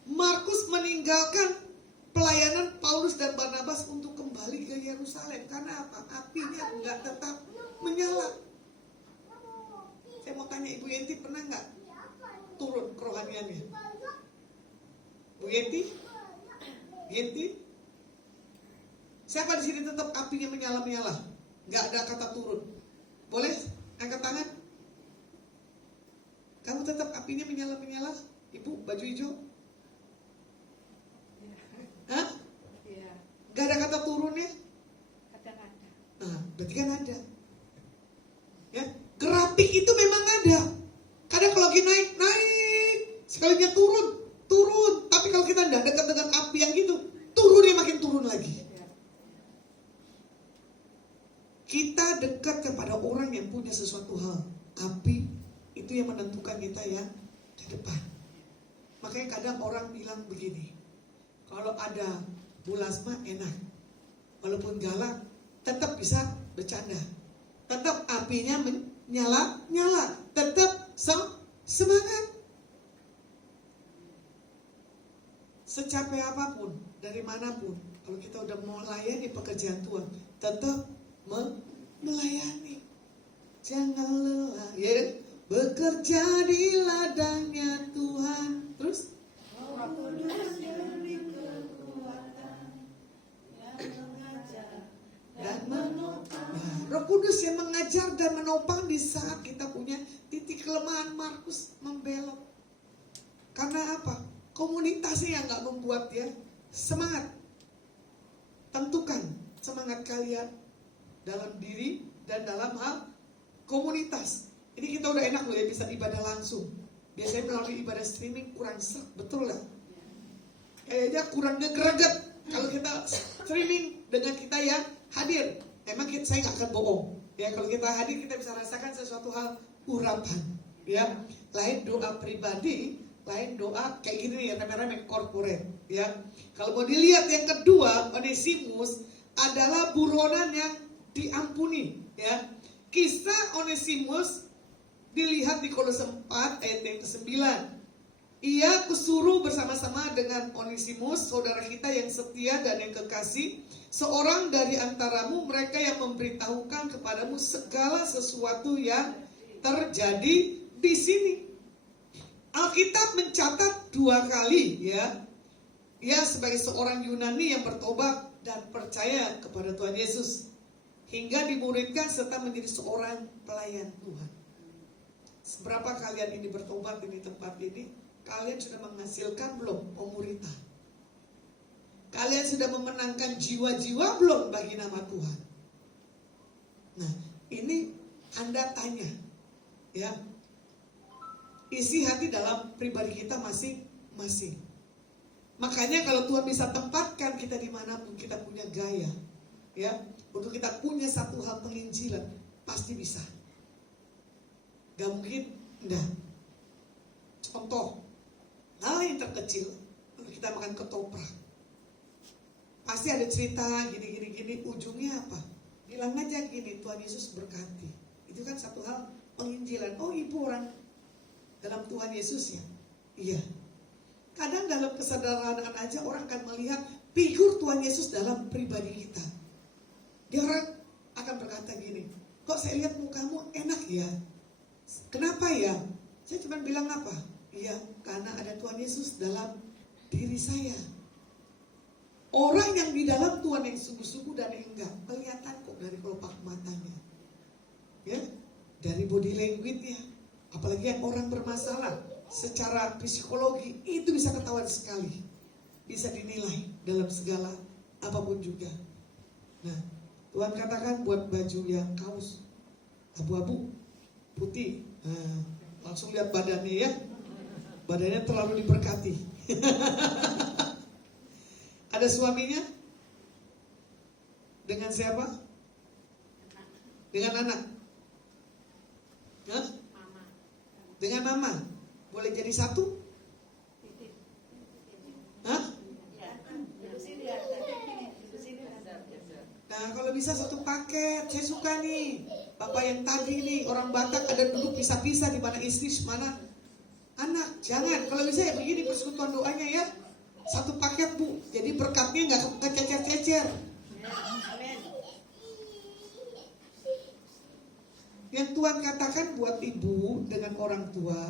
Markus meninggalkan pelayanan Paulus dan Barnabas untuk kembali ke Yerusalem. Karena apa? Apinya nggak tetap menyala. Saya mau tanya Ibu Yenti, pernah nggak turun kerohaniannya? Bu Yenti? Yenti? Siapa di sini tetap apinya menyala-menyala? Nggak ada kata turun. Boleh angkat tangan? Kamu tetap apinya menyala-menyala? Ibu, baju hijau? Hah? Iya. Gak ada kata turun ya? Kadang-kadang. Nah, berarti kan ada. Ya, grafik itu memang ada. Kadang kalau lagi naik, sekalinya turun. Tapi kalau kita tidak dekat dengan api yang gitu, turunnya makin turun lagi. Kita dekat kepada orang yang punya sesuatu hal. Api itu yang menentukan kita ya ke depan. Makanya kadang orang bilang begini, kalau ada Bu Lasma enak, walaupun galak tetap bisa bercanda, tetap apinya nyala, tetap semangat. Secapek apapun, dari manapun, kalau kita udah mau layani pekerjaan Tuhan, tetap melayani. Jangan lelah, ya, bekerja di ladangnya Tuhan. Terus? Dan menopang. Nah, Roh Kudus yang mengajar dan menopang di saat kita punya titik kelemahan. Markus membelok. Karena apa? Komunitasnya yang gak membuat dia semangat. Tentukan semangat kalian dalam diri dan dalam hal komunitas. Ini kita udah enak loh ya bisa ibadah langsung. Biasanya melalui ibadah streaming kurang seret, betul lah. Kayaknya kurang ngegreget kalau kita streaming dengan kita yang hadir. Memang saya nggak akan bohong. Ya kalau kita hadir kita bisa rasakan sesuatu hal urapan. Ya lain doa pribadi, lain doa kayak gini nih ya rame-rame corporate. Ya kalau mau dilihat yang kedua, Onesimus adalah buronan yang diampuni. Ya kisah Onesimus dilihat di Kolose 4 ayat yang ke-9. Ia kusuruh bersama-sama dengan Onesimus, saudara kita yang setia dan yang kekasih, seorang dari antaramu, mereka yang memberitahukan kepadamu segala sesuatu yang terjadi di sini. Alkitab mencatat 2 kali ya. Ia sebagai seorang Yunani yang bertobat dan percaya kepada Tuhan Yesus hingga dimuridkan serta menjadi seorang pelayan Tuhan. Seberapa kalian ini bertobat di tempat ini? Kalian sudah menghasilkan belum pemuritan? Kalian sudah memenangkan jiwa-jiwa belum bagi nama Tuhan? Nah, ini Anda tanya, ya. Isi hati dalam pribadi kita masing-masing. Makanya kalau Tuhan bisa tempatkan kita dimanapun kita punya gaya, ya, untuk kita punya satu hal penginjilan, pasti bisa. Gak mungkin, enggak. Contoh, hal yang terkecil, kalau kita makan ketoprak, pasti ada cerita gini, ujungnya apa? Bilang aja gini, Tuhan Yesus berkati. Itu kan satu hal penginjilan. Oh ibu orang dalam Tuhan Yesus ya? Iya. Kadang dalam kesadaran aja orang akan melihat figur Tuhan Yesus dalam pribadi kita. Dia orang akan berkata gini, kok saya lihat mukamu enak ya? Kenapa ya? Saya cuma bilang apa? Iya, karena ada Tuhan Yesus dalam diri saya. Orang yang di dalam Tuhan yang sungguh-sungguh dan yang enggak kelihatan kok dari kelopak matanya, ya, dari body language-nya. Apalagi yang orang bermasalah secara psikologi itu bisa ketahuan sekali, bisa dinilai dalam segala apapun juga. Nah, Tuhan katakan buat baju yang kaos abu-abu, putih. Nah, langsung lihat badannya ya. Badannya terlalu diberkati. Ada suaminya? Dengan siapa? Dengan anak? Hah? Mama. Dengan mama? Boleh jadi satu? Titik. Hah? Ya. Di sini ada. Di sini ada. Nah kalau bisa satu paket, saya suka nih. Bapak yang tadi nih, orang Batak ada duduk pisah-pisah di mana istri, mana anak. Jangan, kalau bisa ya begini persekutuan doanya ya. Satu paket Bu, jadi berkatnya nggak kececer-cecer. Amin. Yang Tuhan katakan buat ibu dengan orang tua,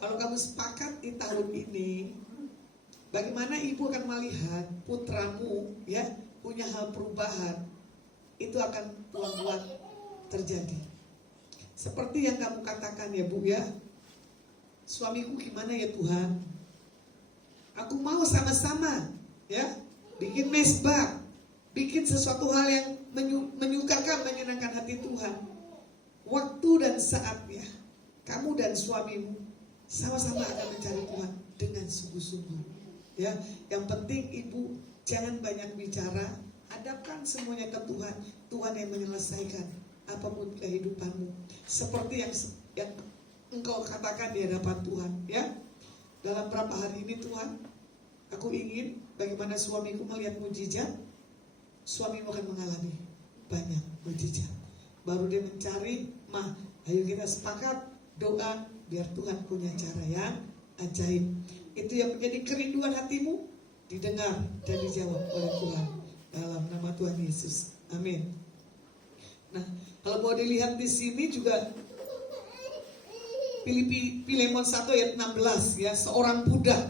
kalau kamu sepakat di tahun ini, bagaimana ibu akan melihat putramu ya punya hal perubahan, itu akan Tuhan buat terjadi. Seperti yang kamu katakan ya Bu ya, suamiku gimana ya Tuhan? Aku mau sama-sama ya bikin mesbah, bikin sesuatu hal yang menyukakan, menyenangkan hati Tuhan. Waktu dan saatnya kamu dan suamimu sama-sama akan mencari Tuhan dengan sungguh-sungguh. Ya, yang penting ibu jangan banyak bicara, hadapkan semuanya ke Tuhan. Tuhan yang menyelesaikan apapun kehidupanmu. Seperti yang engkau katakan di hadapan Tuhan, ya. Dalam berapa hari ini Tuhan, aku ingin bagaimana suamiku melihat mujizat, suamimu akan mengalami banyak mujizat. Baru dia mencari, ayo kita sepakat doa biar Tuhan punya cara yang ajaib. Itu yang menjadi kerinduan hatimu, didengar dan dijawab oleh Tuhan dalam nama Tuhan Yesus. Amin. Nah, kalau mau dilihat di sini juga Filemon 1 ayat 16 ya, seorang budak.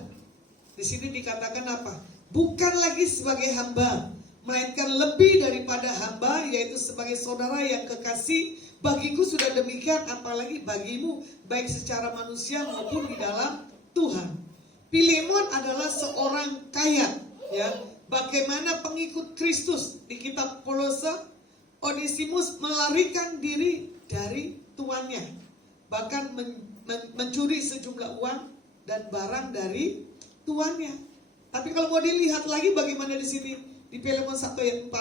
Di sini dikatakan apa? Bukan lagi sebagai hamba, melainkan lebih daripada hamba, yaitu sebagai saudara yang kekasih. Bagiku sudah demikian, apalagi bagimu, baik secara manusia maupun di dalam Tuhan. Filemon adalah seorang kaya, ya. Bagaimana pengikut Kristus di kitab Kolose, Onesimus melarikan diri dari tuannya, bahkan mencuri sejumlah uang dan barang dari tuannya. Tapi kalau mau dilihat lagi bagaimana di sini di Filemon 1 ayat 40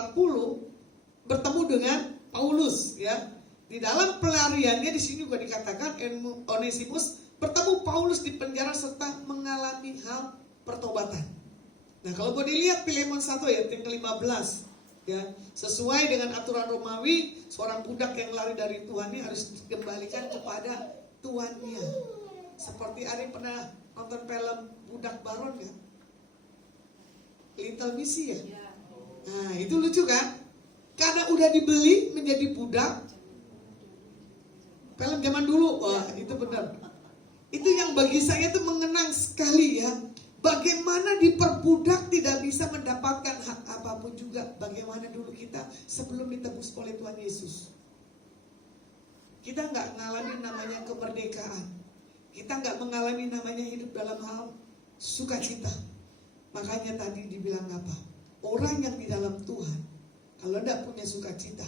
bertemu dengan Paulus, ya. Di dalam pelariannya di sini juga dikatakan Onesimus bertemu Paulus di penjara serta mengalami hal pertobatan. Nah, kalau mau dilihat Filemon 1 ayat yang ke-15, ya, sesuai dengan aturan Romawi, seorang budak yang lari dari tuannya harus dikembalikan kepada tuannya. Seperti Ari pernah nonton film Budak Baron kan? Little Missy ya? Nah, itu lucu kan? Karena udah dibeli menjadi budak. Film zaman dulu, wah itu benar. Itu yang bagi saya itu mengenang sekali ya. Bagaimana diperbudak tidak bisa mendapatkan hak apapun juga. Bagaimana dulu kita sebelum ditebus oleh Tuhan Yesus. Kita nggak mengalami namanya kemerdekaan. Kita nggak mengalami namanya hidup dalam hal sukacita. Makanya tadi dibilang apa? Orang yang di dalam Tuhan, kalau tidak punya sukacita,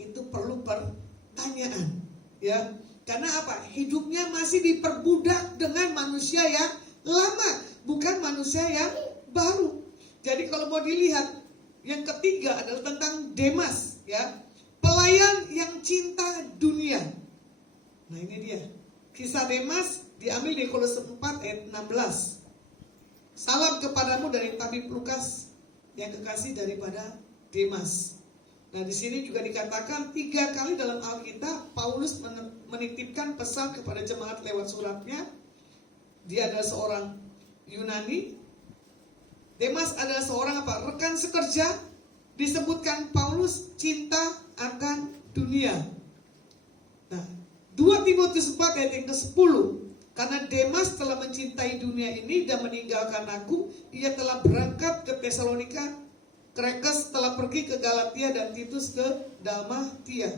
itu perlu pertanyaan. Ya, karena apa? Hidupnya masih diperbudak dengan manusia yang lama, bukan manusia yang baru. Jadi kalau mau dilihat, yang ketiga adalah tentang Demas, ya, pelayan yang cinta dunia. Nah ini dia, kisah Demas diambil di Kolose 4 ayat 16. Salam kepadamu dari tabib Lukas yang kekasih daripada Demas. Nah di sini juga dikatakan 3 kali dalam Alkitab Paulus menitipkan pesan kepada jemaat lewat suratnya. Dia adalah seorang Yunani. Demas adalah seorang apa? Rekan sekerja. Disebutkan Paulus cinta akan dunia. Nah 2 Timotius 4 ayat yang ke-10. Karena Demas telah mencintai dunia ini dan meninggalkan aku, ia telah berangkat ke Tesalonika. Krekes telah pergi ke Galatia dan Titus ke Dalmatia.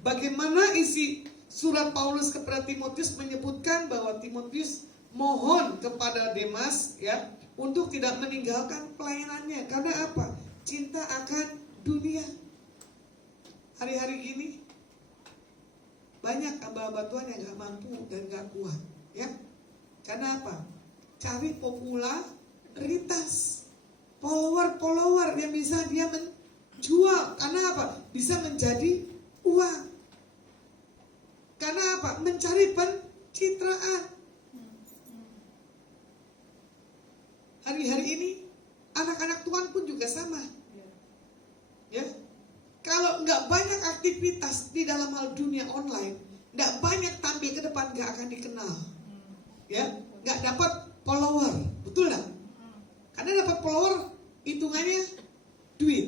Bagaimana isi surat Paulus kepada Timotius menyebutkan bahwa Timotius mohon kepada Demas ya untuk tidak meninggalkan pelayanannya. Karena apa? Cinta akan dunia. Hari-hari gini banyak hamba-hamba Tuhan yang gak mampu dan gak kuat, ya. Karena apa? Cari popularitas, follower yang bisa dia menjual. Karena apa? Bisa menjadi uang. Karena apa? Mencari pencitraan. Hari-hari ini anak-anak Tuhan pun juga sama. Ya, kalau nggak banyak aktivitas di dalam hal dunia online, nggak banyak tampil ke depan, nggak akan dikenal. Ya, nggak dapat follower, betul nggak? Karena dapat follower hitungannya duit.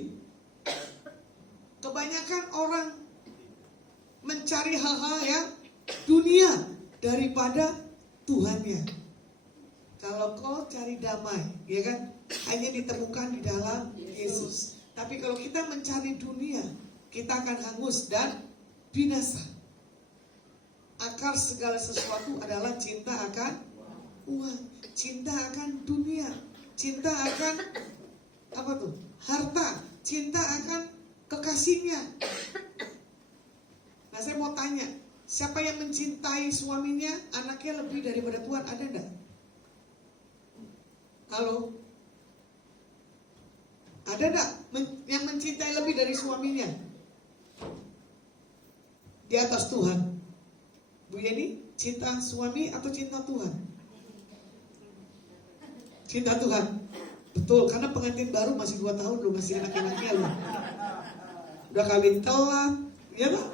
Kebanyakan orang mencari hal-hal yang dunia daripada Tuhannya. Kalau kau cari damai, ya kan, hanya ditemukan di dalam Yesus. Tapi kalau kita mencari dunia, kita akan hangus dan binasa. Akar segala sesuatu adalah cinta akan uang, cinta akan dunia, cinta akan apa tuh? Harta, cinta akan kekasihnya. Nah, saya mau tanya, siapa yang mencintai suaminya, anaknya lebih daripada Tuhan? Ada enggak? Halo? Ada enggak yang mencintai lebih dari suaminya? Di atas Tuhan. Bu Yeni, cinta suami atau cinta Tuhan? Cinta Tuhan. Betul, karena pengantin baru masih 2 tahun loh, masih anak-anaknya loh. Udah kawin telat, ya Pak?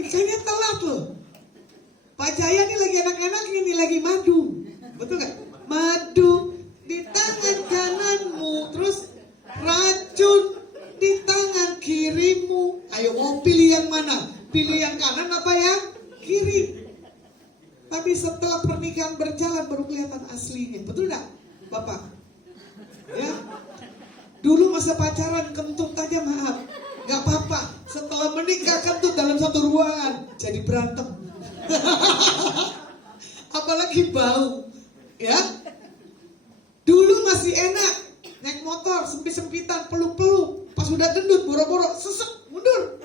Nikahnya telat loh. Pak Jaya nih lagi enak-enak, ini lagi madu. Betul gak? Madu di tangan kananmu, terus racun di tangan kirimu. Ayo mau pilih yang mana? Pilih yang kanan apa yang kiri? Tapi setelah pernikahan berjalan baru kelihatan aslinya. Betul gak Bapak? Ya. Dulu masa pacaran kentut aja maaf, gak apa-apa. Setelah menikah kentut dalam satu ruangan jadi berantem. Apalagi bau. Ya. Dulu masih enak naik motor sempit-sempitan, peluk-peluk. Pas udah gendut boro-boro sesek mundur.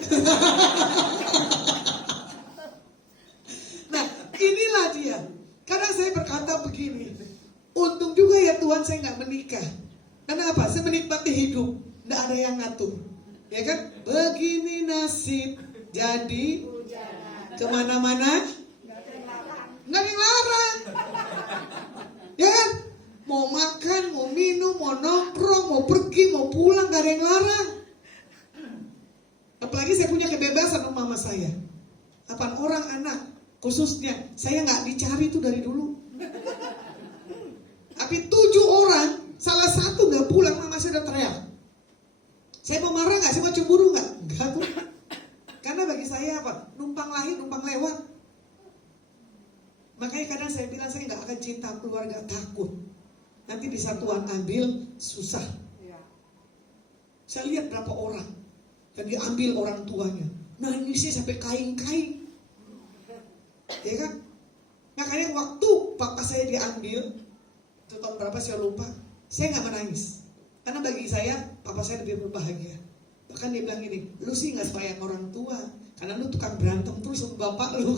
Nah, inilah dia. Kadang saya berkata begini, untung juga ya Tuhan saya gak menikah. Karena apa? Saya menikmati hidup, gak ada yang ngatur. Ya kan? Begini nasib jadi kemana-mana nggak ada yang larang. Ya kan? Mau makan, mau minum, mau nongkrong, mau pergi, mau pulang, gak ada yang larang. Apalagi saya punya kebebasan sama mama saya. 8 orang anak khususnya, saya gak dicari tuh dari dulu. Tapi 7 orang, salah satu gak pulang, mama saya udah teriak. Saya mau marah gak? Saya mau cemburu gak? Enggak tuh. Karena bagi saya apa? Numpang lahir, numpang lewat. Makanya kadang saya bilang saya gak akan cinta keluarga, takut. Nanti bisa Tuhan ambil, susah. Saya lihat berapa orang yang diambil orang tuanya. Nangisnya sampai kain-kain. Ya kan? Makanya waktu papa saya diambil, itu tahun berapa saya lupa, saya gak menangis. Karena bagi saya, papa saya lebih berbahagia. Bahkan dia bilang gini, lu sih gak sayang orang tua, karena lu tukang berantem terus sama bapak lu.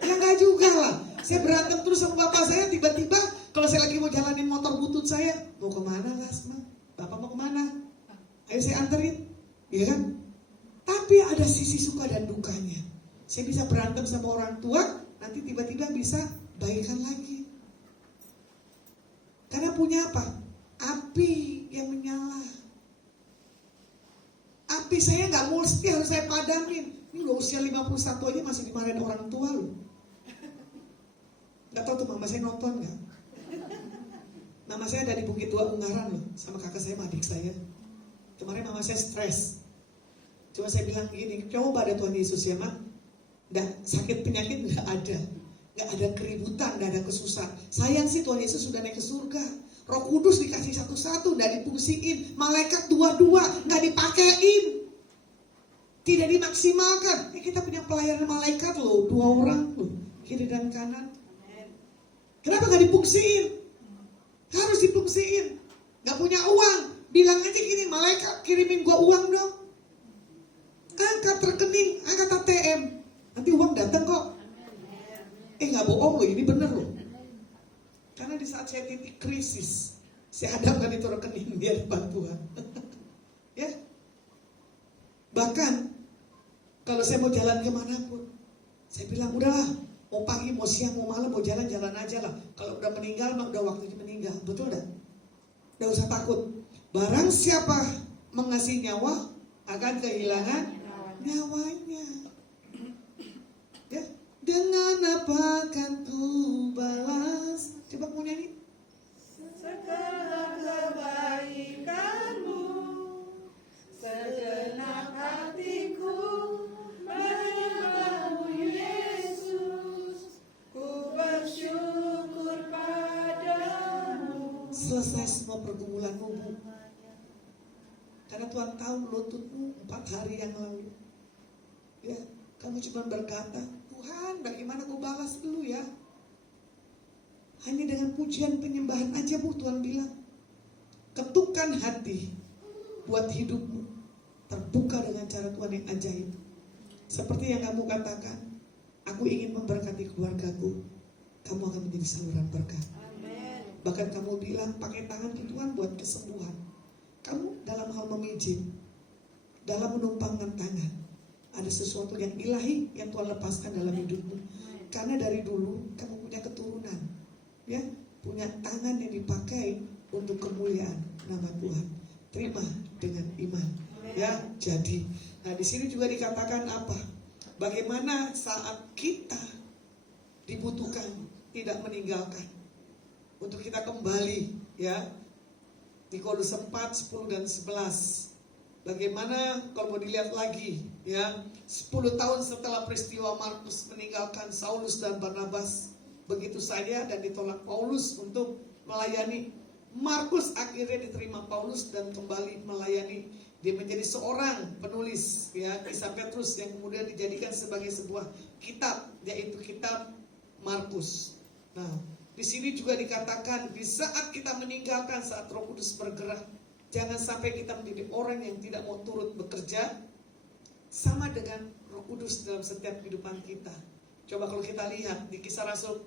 Ya gak juga lah. Saya berantem terus sama bapak saya, tiba-tiba kalau saya lagi mau jalanin motor butut saya, mau kemana Lasma? Bapak mau kemana? Ayo saya anterin. Ya kan? Tapi ada sisi suka dan dukanya. Saya bisa berantem sama orang tua, nanti tiba-tiba bisa baikan lagi. Karena punya apa? Api yang menyala. Api saya gak mesti harus saya padamin. Ini lo usia 51 aja masih dimarahin orang tua loh. Gak tau tuh mama saya nonton gak? Mama saya ada di Bukit Tua Ungaran loh, sama kakak saya sama adik saya. Kemarin mama saya stres. Cuma saya bilang gini, coba ada Tuhan Yesus ya mak. Sakit penyakit gak ada. Gak ada keributan, gak ada kesusahan. Sayang sih Tuhan Yesus sudah naik ke surga. Roh Kudus dikasih satu-satu, gak dipungsiin. Malaikat 2-2, gak dipakein. Tidak dimaksimalkan. Kita punya pelayanan malaikat loh, 2 orang loh, kiri dan kanan. Kenapa gak dipungsiin? Harus dipungsiin. Gak punya uang, bilang aja gini, malaikat kirimin gua uang dong. Angkat rekening, angkat ATM. Nanti uang datang kok. Gak bohong loh, ini bener loh. Karena di saat saya titik krisis, saya hadapkan itu rekening biar bantuan. Ya. Bahkan Kalau saya mau jalan kemanapun, saya bilang udahlah, mau pagi, mau siang, mau malam, mau jalan-jalan aja lah. Kalau udah meninggal, mah udah waktunya meninggal. Betul dah? Udah usah takut. Barang siapa mengasihi nyawa akan kehilangan nyawanya. Ya, dengan apa akan ku balas? Coba mau nyanyi. Segala kebaikanmu, segenap hatiku menyembahmu Yesus, ku bersyukur padamu. Selesai semua pergumulanmu, Bu. Karena Tuhan tahu lututmu 4 hari yang lalu. Ya, kamu cuma berkata, Tuhan bagaimana ku balas dulu ya. Hanya dengan pujian penyembahan aja, Bu, Tuhan bilang. Ketukan hati buat hidupmu terbuka dengan cara Tuhan yang ajaib. Seperti yang kamu katakan, aku ingin memberkati keluargaku. Kamu akan menjadi saluran berkat. Bahkan kamu bilang pakai tangan Tuhan buat kesembuhan. Kamu dalam hal memijit, dalam menumpangkan tangan, ada sesuatu yang ilahi yang Tuhan lepaskan dalam hidupmu. Karena dari dulu kamu punya keturunan, ya, punya tangan yang dipakai untuk kemuliaan nama Tuhan. Terima dengan iman, ya. Jadi, nah di sini juga dikatakan apa? Bagaimana saat kita dibutuhkan tidak meninggalkan, untuk kita kembali, ya. Di Kolose 4, 10 dan 11. Bagaimana kalau mau dilihat lagi, ya, 10 tahun setelah peristiwa Markus meninggalkan Saulus dan Barnabas begitu saja dan ditolak Paulus untuk melayani. Markus akhirnya diterima Paulus dan kembali melayani. Dia menjadi seorang penulis, ya, kisah Petrus yang kemudian dijadikan sebagai sebuah kitab, yaitu kitab Markus. Nah, di sini juga dikatakan di saat kita meninggalkan, saat Roh Kudus bergerak, jangan sampai kita menjadi orang yang tidak mau turut bekerja sama dengan Roh Kudus dalam setiap kehidupan kita. Coba kalau kita lihat di Kisah Rasul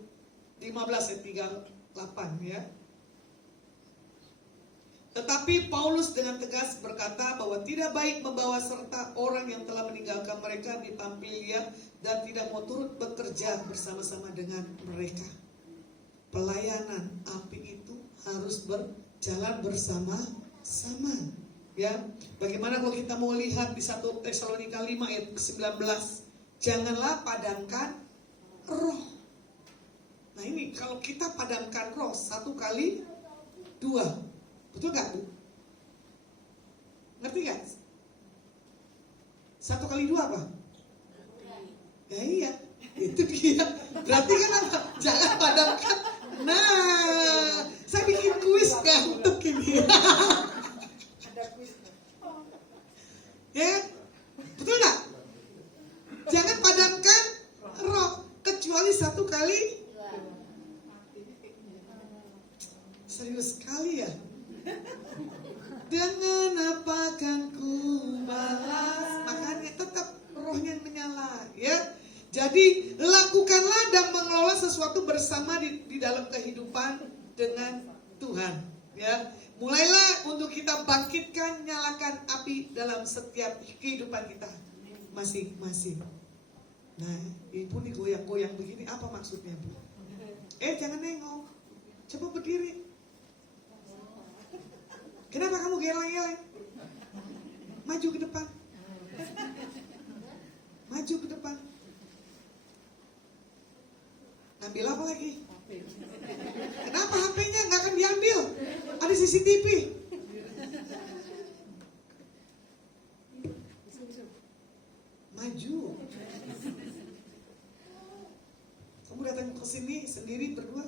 15 ayat 38, ya. Tetapi Paulus dengan tegas berkata bahwa tidak baik membawa serta orang yang telah meninggalkan mereka di Pamfilia dan tidak mau turut bekerja bersama-sama dengan mereka. Pelayanan api itu harus berjalan bersama-sama, ya. Bagaimana kalau kita mau lihat di 1 Tesalonika 5 ayat 19, janganlah padamkan roh. Nah ini kalau kita padamkan roh 1 kali 2, betul gak, Bu? Ngerti gak? 1 kali 2 apa? Ya iya, itu dia. Berarti kan apa? Jangan padamkan. Nah, saya bikin kuis ngantuk ini. Ada kuis. Ya, betul gak? Jangan padamkan roh kecuali 1 kali. Serius sekali ya. Dengan apa kan ku balas, makanya tetap rohnya menyala, ya. Jadi lakukanlah dan mengelola sesuatu bersama di dalam kehidupan dengan Tuhan, ya. Mulailah untuk kita bangkitkan, nyalakan api dalam setiap kehidupan kita masing-masing. Nah, ibu nih goyang-goyang begini apa maksudnya, Bu? Jangan nengok, coba berdiri. Kenapa kamu geleng-geleng? Maju ke depan. Maju ke depan. Ambil apa lagi? Kenapa HP-nya nggak akan diambil? Ada CCTV. Maju. Kamu datang ke sini sendiri berdua?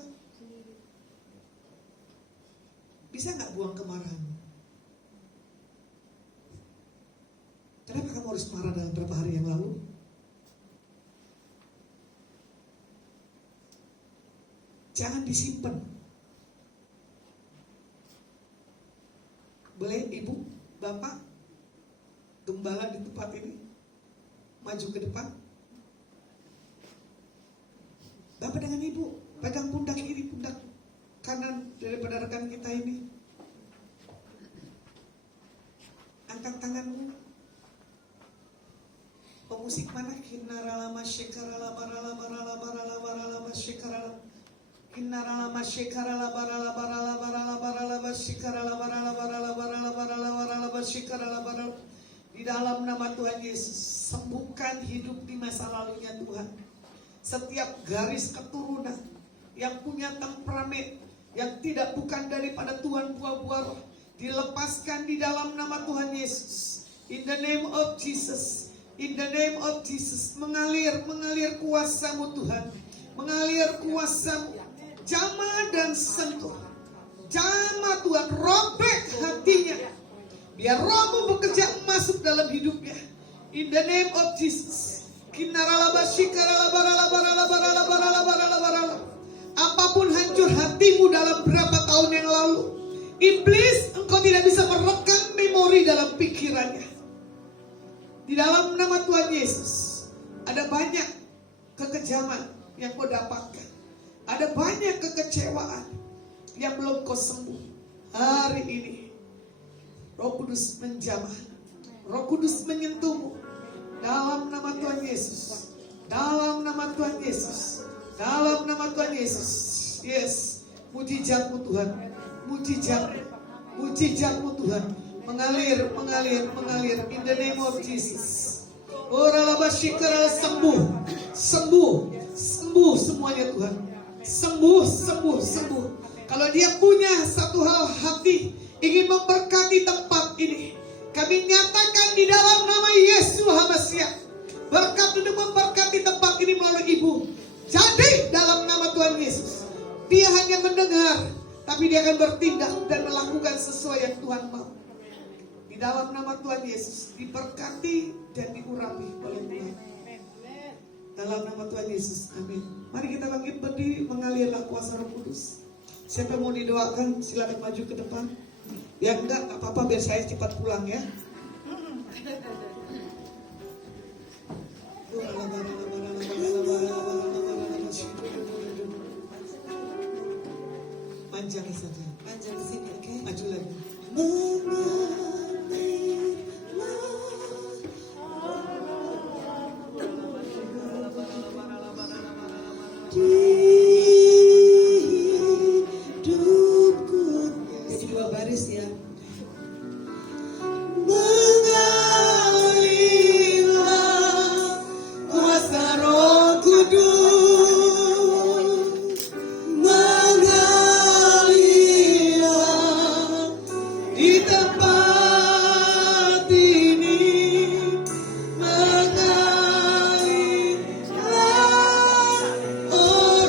Bisa nggak buang kemarahan? Kenapa kamu harus marah dalam beberapa hari yang lalu? Jangan disimpan. Boleh ibu, bapak, gembala di tempat ini maju ke depan. Bapak dengan ibu pegang pundak kiri, pundak kanan daripada rekan kita ini. Angkat tanganmu. Pemusik Di dalam nama Tuhan Yesus, sembuhkan hidup di masa lalunya Tuhan. Setiap garis keturunan yang punya temperamen yang tidak bukan daripada Tuhan, buah-buah roh, dilepaskan di dalam nama Tuhan Yesus. In the name of Jesus, in the name of Jesus, mengalir kuasa-Mu Tuhan, mengalir kuasa-Mu, jamah dan sentuh, jamah Tuhan, robek hatinya, biar Roh-Mu bekerja masuk dalam hidupnya. In the name of Jesus. Apapun hancur hatimu dalam berapa tahun yang lalu, iblis, engkau tidak bisa merekam memori dalam pikirannya. Di dalam nama Tuhan Yesus, ada banyak kekejaman yang kau dapatkan, ada banyak kekecewaan yang belum kau sembuh. Hari ini Roh Kudus menjamah, Roh Kudus menyentuhmu. Dalam nama Tuhan Yesus, dalam nama Tuhan Yesus, dalam nama Tuhan Yesus. Yes, mujizat-Mu Tuhan, mujizat-Mu Tuhan, mengalir. In the name of Jesus. Sembuh semuanya Tuhan, sembuh. Kalau dia punya satu hal hati ingin memberkati tempat ini, kami nyatakan di dalam nama Yesus HaMasiah, berkat untuk memberkati tempat ini melalui ibu. Jadi dalam nama Tuhan Yesus, dia hanya mendengar, tapi dia akan bertindak dan melakukan sesuai yang Tuhan mau. Di dalam nama Tuhan Yesus, diberkati dan diurapi oleh Tuhan. Dalam nama Tuhan Yesus, amin. Mari kita bangkit berdiri, mengalirlah kuasa Roh Kudus. Siapa yang mau didoakan, silakan maju ke depan. Ya enggak apa-apa, biar saya cepat pulang ya. Panjang saja. Panjang di sini, oke? Maju lagi. Jadi 2 baris ya. Mengalirlah kuasa Roh Kudus, mengalirlah di tempat ini, mengalirlah, oh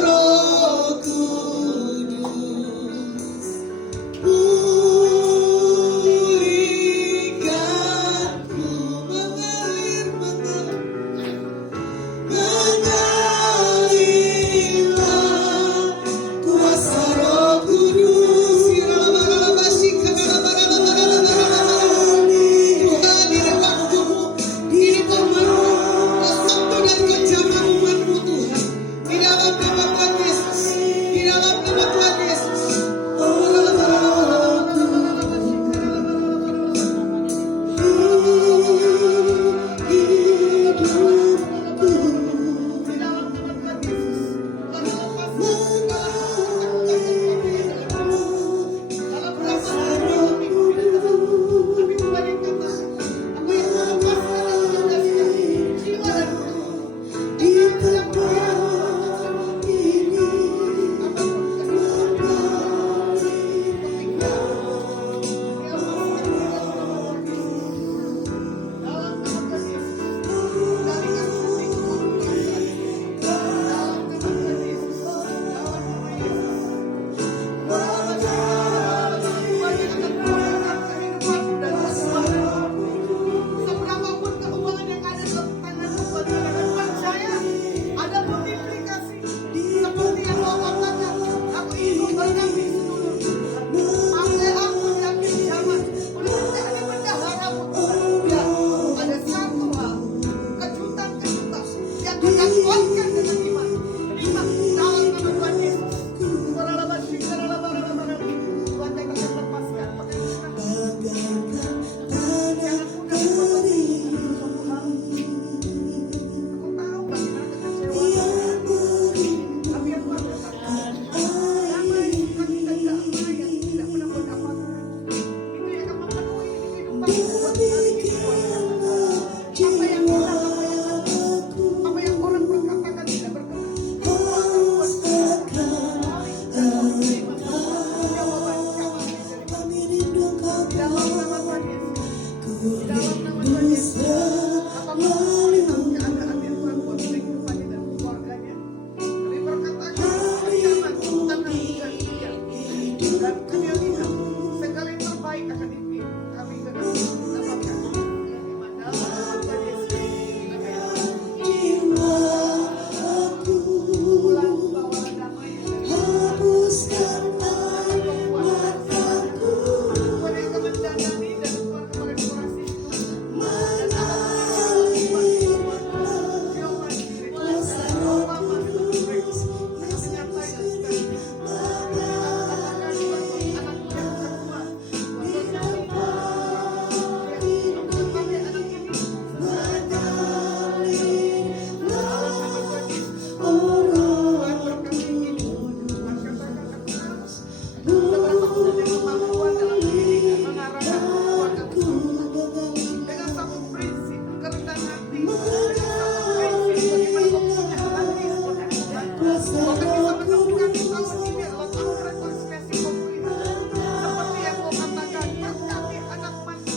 kuasa Bahkan bisa Roh menentukan Kudus. tahun ini adalah tahun rekonsiliasi pemulihan. Seperti yang mau katakan, berkati anak mantu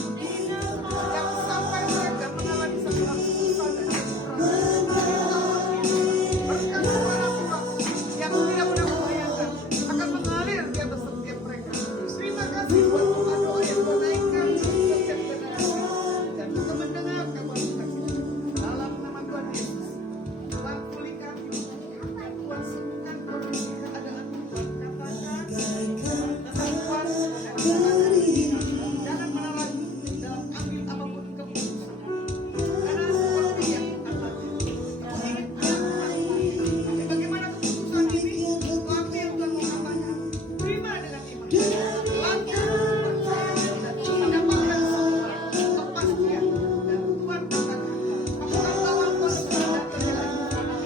yang sampai mereka mengalami segala kesusahan dan kekurangan. Berkat suara Tuhan yang tidak pernah membayangkan akan mengalir di atas setiap mereka. Terima kasih buat doa-doa yang Tuhan naikkan setiap generasi dan untuk mendengar kabar sukacita. Dalam nama Tuhan Yesus, Tuhan pulihkan hidup, Tuhan sembuhkan kondisi keadaan Tuhan. Katakan, Tuhan, jangan pernah ragu dalam ambil apapun keputusan. Karena seperti yang Tuhan lakukan, ingin tapi bagaimana keputusan ini? Sesuatu yang Tuhan mau katakan, terima dengan iman. Langkah percaya dan mendapatkan semua kepastian. Dan Tuhan katakan, kamu akan bawa Tuhan dan terjadi.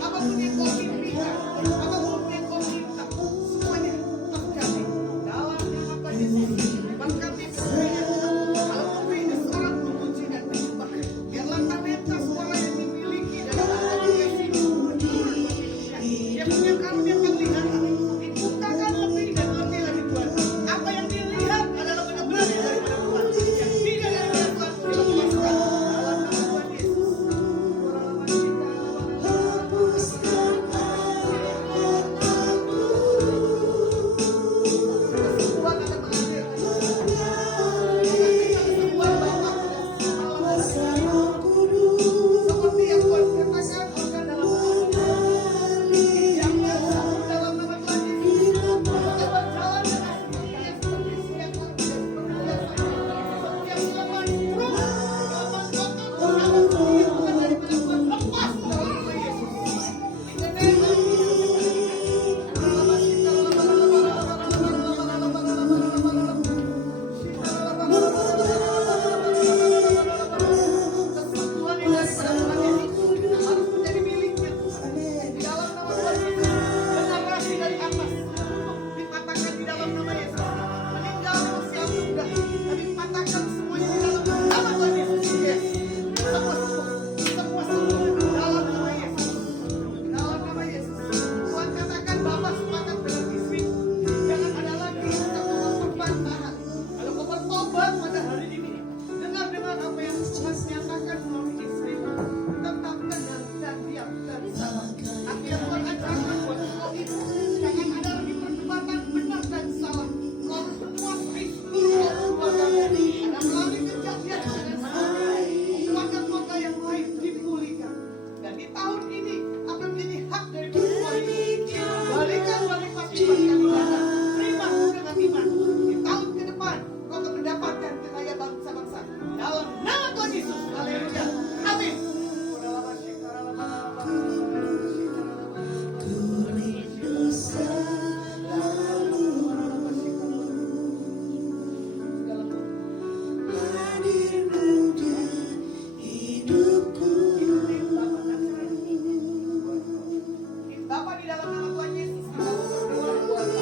Apapun yang kau impikan, apapun yang kau minta, semuanya terjadi. Dalam nama Tuhan Yesus, berkati semuanya. Kalau kau ini seorang pemuji dan penyembah, biarlah talenta suara yang dimiliki dalam aplikasi dia punya karunia penglihatan. Dibukakan lebih dan lebih lagi Tuhan. Apa yang dilihat adalah benar-benar daripada Tuhan. Yang tidak daripada Tuhan dilepaskan. Dalam nama Tuhan Yesus. Kesembuhan akan mengalir. Kesembuhan Bapa Kuasa Roh Kudus. seperti yang Tuhan katakan organ dalam yang bersatu dalam nama Tuhan Yesus. Kita berjalan dengan seperti siang hari dan seperti yang kelemahan buruk, kelemahan otot, kelemahan sendiri bukan daripada Tuhan. Lepas dalam nama Yesus. In the name of kesembuhan yang daripada Tuhan Yesus harus menjadi miliknya Tuhan. Di dalam nama Tuhan Yesus, generasi dari atas dipatahkan di dalam nama Yesus. Meninggal usia muda, dipatahkan semuanya di dalam nama Tuhan Yesus. Yes. Semua sembuh di dalam nama Yesus. Di dalam nama Yesus. Tuhan katakan Bapak sepakat dengan istri. Jangan ada lagi satu perbantahan. Kalau kau bertobat pada hari ini, dengar apa yang Tuhan nyatakan melalui istri. Tetap tenang dan diam dan sabar. Akhirnya Tuhan ajarkan buat kau itu. Jangan ada lagi perdebatan benar dan salah. Kau harus menguasai seluruh keluarga. Ada melalui kejadian dan keluarga-keluarga yang lain dipulihkan. Dan di tahun ini akan menjadi hak dari semua ini. Balikan lipat kali ganda. Terima dengan iman. Di tahun ke depan kau akan mendapatkan kekayaan bangsa-bangsa. Dalam nama Tuhan Yesus. Haleluya. Amin. Bapak di dalam nama Tuhan Yesus, kita berdoa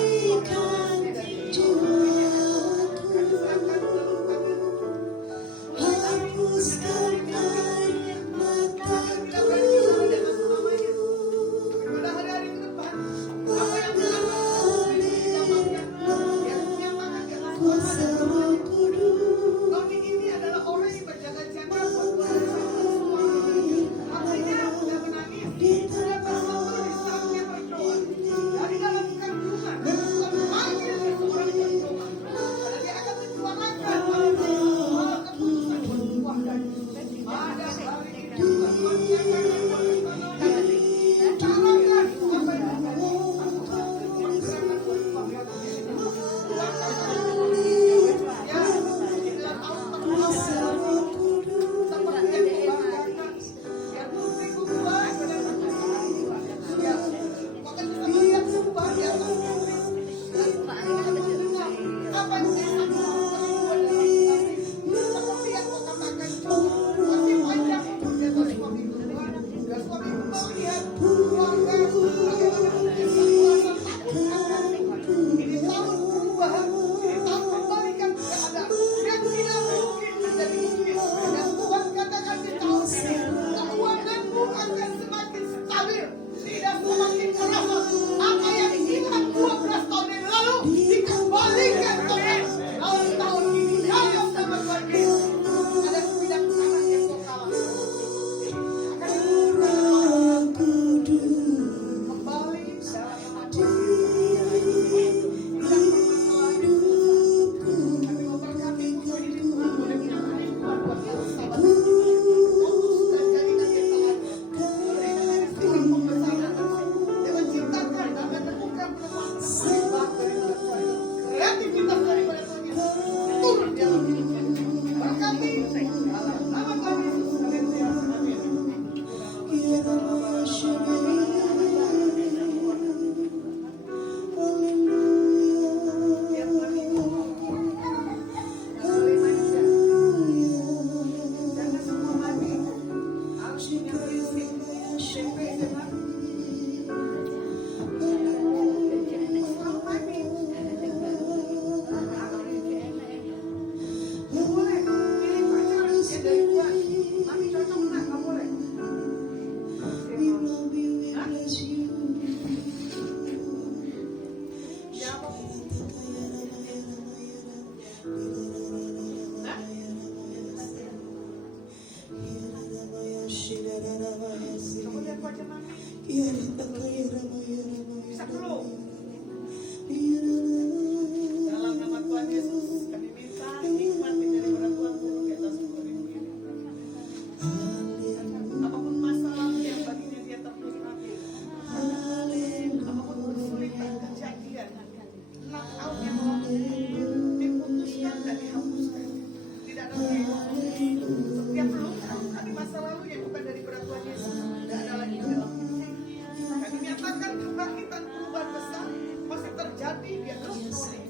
tapi dia terus menolong.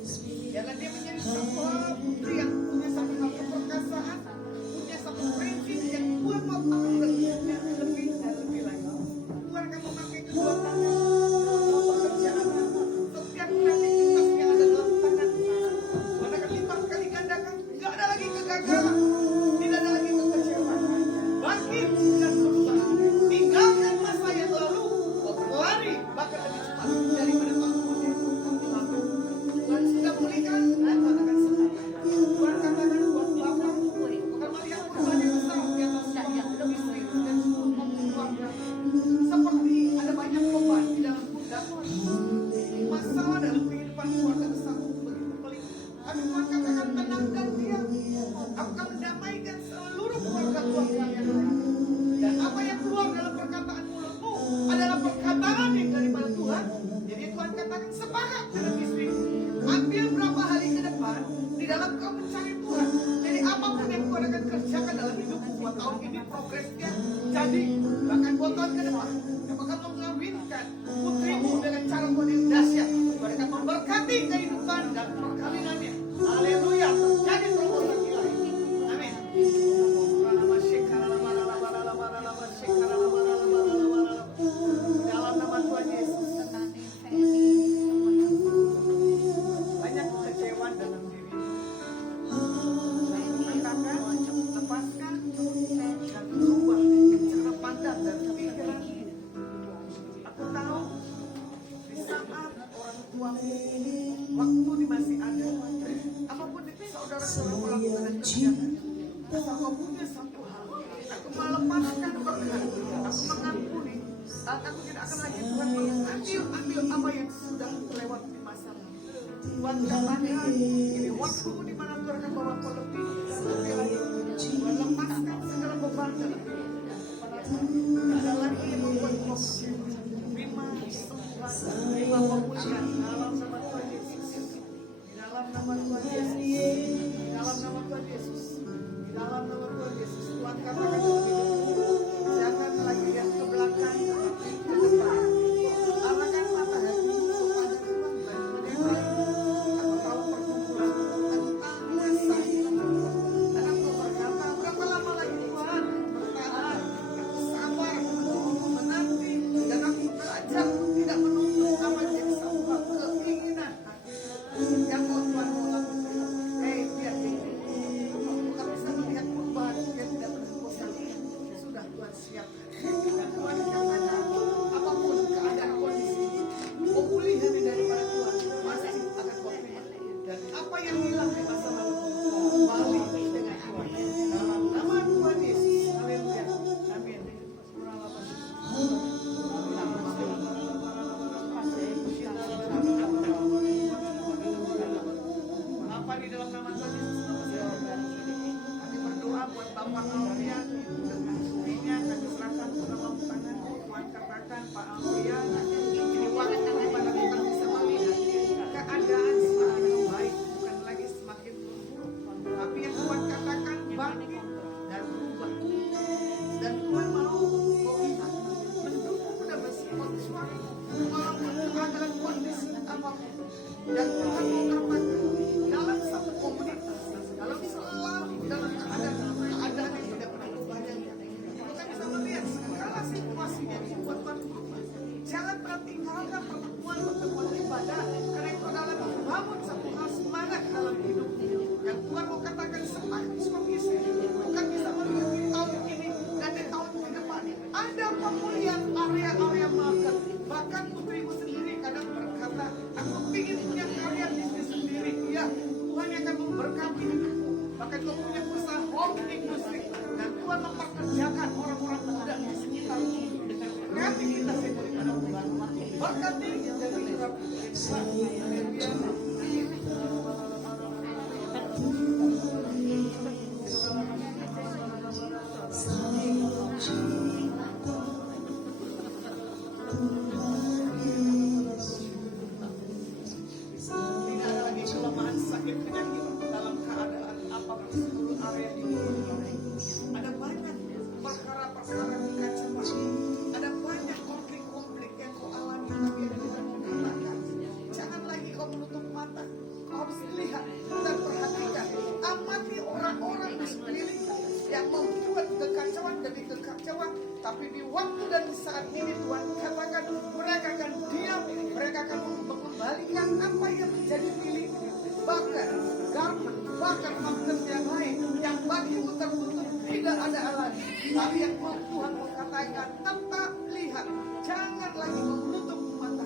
Jangan dia menjadi seorang putri yang punya satu hal keperkasaan, punya satu prinsip yang Tuhan mau tahu lebih dan lebih lagi. Tuhan akan memakai kedua tangan dalam pekerjaan. Setiap kreativitas yang ada dalam tangan Tuhan akan lipat kali gandakan. Tidak ada lagi kegagalan, tidak ada lagi kekecewaan. Bangkit dan berubah. Tinggalkan masa yang lalu, berlari bahkan lebih cepat daripada waktunya. Tuhan sudah pulihkan, Tuhan akan sembuhkan. Tuhan katakan buat Bapak, bukan melihat perubahan yang besar di atas saya, lebih sering dan keluarga. Seperti ada banyak beban di dalam pundak, masalah dalam kehidupan keluarga besar begitu pelik. Tapi Tuhan katakan tenang dan diam. Aku akan mendamaikan seluruh keluarga yang lain. Dan apa yang keluar dalam perkataan mulutmu adalah perkataan yang daripada Tuhan. Jadi Tuhan katakan sepakat dengan istrimu. Ambil berapa hari ke depan di dalam kau mencari Tuhan. Jadi apapun yang Tuhan akan kerjakan dalam hidupmu buat tahun ini progresnya jadi bahkan buat tahun ke depan. Kau akan mengawinkan putrimu dengan cara Tuhan yang dahsyat. Tuhan akan memberkati kehidupan dan perkawinannya. Haleluya. Terjadi terobosan ilahi. Amin. Dalam nama Tuhan Yesus. Banyak kekecewaan dalam diri. Katakan, lepaskan dan berubah cara pandang dan pikiran. Aku tahu di saat orang tuamu waktu masih ada, apapun itu saudara-saudara melakukan dan kerjakan. Asal kau punya satu hal, aku melepaskan berkat, aku mengampuni. Aku tidak akan lagi Tuhan mengambil apa yang sudah lewat di masa lalu. Tuhan katakan, ini waktu di mana Tuhan akan bawa kau lebih lagi. Tuhan lepaskan segala beban dalam hidup. Tidak ada lagi yang membuat kau terima semua pemulihan dalam nama Tuhan Yesus. Di dalam nama Tuhan Yesus. Di dalam nama Tuhan Yesus. Di dalam nama Tuhan Yesus. Tuhan katakan dalam hidupmu, jangan lagi lihat ke belakang, tapi ke depan. Arahkan mata hatimu kepada Tuhan dan menerima. Aku tahu perkumpulan tentang masa ini. Dan aku berkata, berapa lama lagi Tuhan bertahan, aku sabar, menanti, dan aku belajar tidak menuntut apa yang sama keinginan yang Tuhan mau lakukan. Hei, biar ini. Bukan bisa melihat perubahan yang tidak berbosan. Sudah Tuhan siapkan. Dan Tuhan katakan, apapun keadaan kondisi, pemulihan daripada Tuhan masih akan berubah. Dan apa yang hilang di masa lalu, kembali dengan Tuhan. Dalam nama Tuhan Yesus. Haleluya. Amin. Apa di dalam nama Tuhan Yesus? Kami berdoa buat Bapak Alfian dengan istrinya, kami serahkan ke dalam tangan Tuhan. Katakan Pak Alfian, ini waktu di mana kita bisa melihat keadaan semakin baik, bukan lagi semakin buruk. Tapi yang Tuhan katakan bangkit dan berubah. Dan Tuhan mau kau lihat mendukung dan mensupport suami walaupun keadaan kondisi apapun. Dan Tuhan mau katakan dalam satu komunitas, dalam selalu dalam keadaan yang tidak pernah kebayangkan, kita bisa melihat segala situasinya dibuat Tuhan berubah. Jangan pernah tinggalkan pertemuan ibadah, karena itu adalah membangun satu hal semangat dalam hidup. Dan Tuhan mau katakan seperti suami istri, bukan bisa melihat di tahun ini dan di tahun ke depan. Ada pemulihan area-area market. Bahkan putrimu sendiri kadang berkata, aku ingin punya karya bisnis sendiri. Ya, Tuhan yang akan memberkati hidupmu. Bahkan kau punya usaha home industry. Dan Tuhan memperkerjakan orang-orang muda di sekitarmu dengan kreativitas yang daripada Tuhan. Berkati dan diurapi. Tidak ada lagi kelemahan sakit penyakit dalam keadaan apapun seluruh area di dunia. Ada banyak perkara-perkara kekacauan. Ada banyak konflik-konflik yang kau alami. Tapi ada Tuhan mengatakan, jangan lagi ada lagi. Tapi yang Tuhan mau katakan, tetap lihat, jangan lagi menutup mata.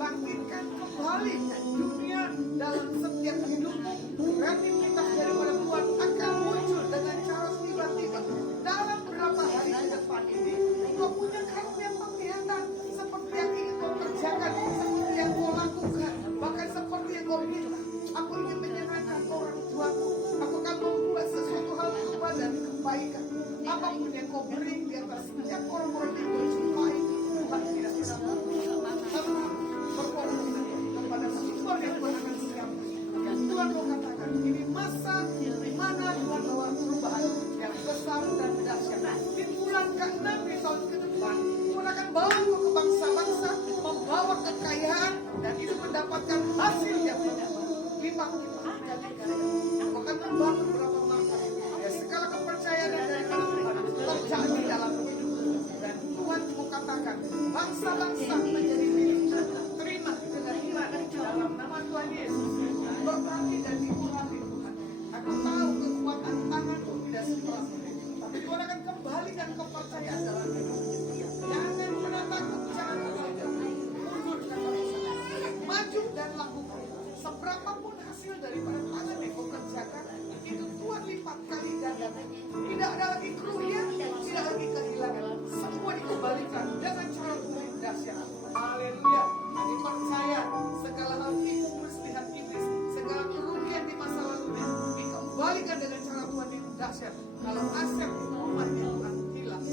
Bangkitkan kembali dunia dalam setiap hidupmu. Kreativitas daripada Tuhan akan muncul dengan cara tiba-tiba. Dalam beberapa hari ke depan ini, kau punya karunia penglihatan seperti yang ingin kau kerjakan, seperti yang kau lakukan, bahkan seperti yang kau minta. Aku ingin menyenangkan orang tuaku. Aku akan membuat sesuatu hal kepada kebaikan. Apapun yang kau beri di atas setiap orang-orang yang kau cintai, Tuhan tidak bisa berkomitmen kepada sumber yang Tuhan akan siapkan. Yang Tuhan mau katakan, ini masa di mana Tuhan bawa perubahan yang besar dan dahsyat. Di bulan ke-6 di tahun ke depan, Tuhan akan bawa kau ke bangsa-bangsa, membawa kekayaan, dan itu mendapatkan hasil yang lipat akan membangun beberapa markas. Ya, segala kepercayaan dari Tuhan terjadi dalam hidup. Dan Tuhan mau katakan, bangsa-bangsa menjadi milik. Terima dengan iman dalam nama Tuhan Yesus. Berkati dan diurapi Tuhan. Aku tahu kekuatan tanganku tidak sekuat, tapi Tuhan akan kembalikan kepercayaan dalam hidup. Jangan pernah takut, jangan pernah mundur dan maju dan lakukan. Seberapapun hasil daripada tangan yang kau kerjakan, itu Tuhan lipat kali ganda. Tidak ada lagi kerugian, tidak lagi kehilangan. Semua dikembalikan dengan cara Tuhan dahsyat. Haleluya. Kami percaya segala hal tipu muslihat iblis, segala kerugian di masa lalunya dikembalikan dengan cara Tuhan yang dahsyat. Kalau aset umat Tuhan hilang,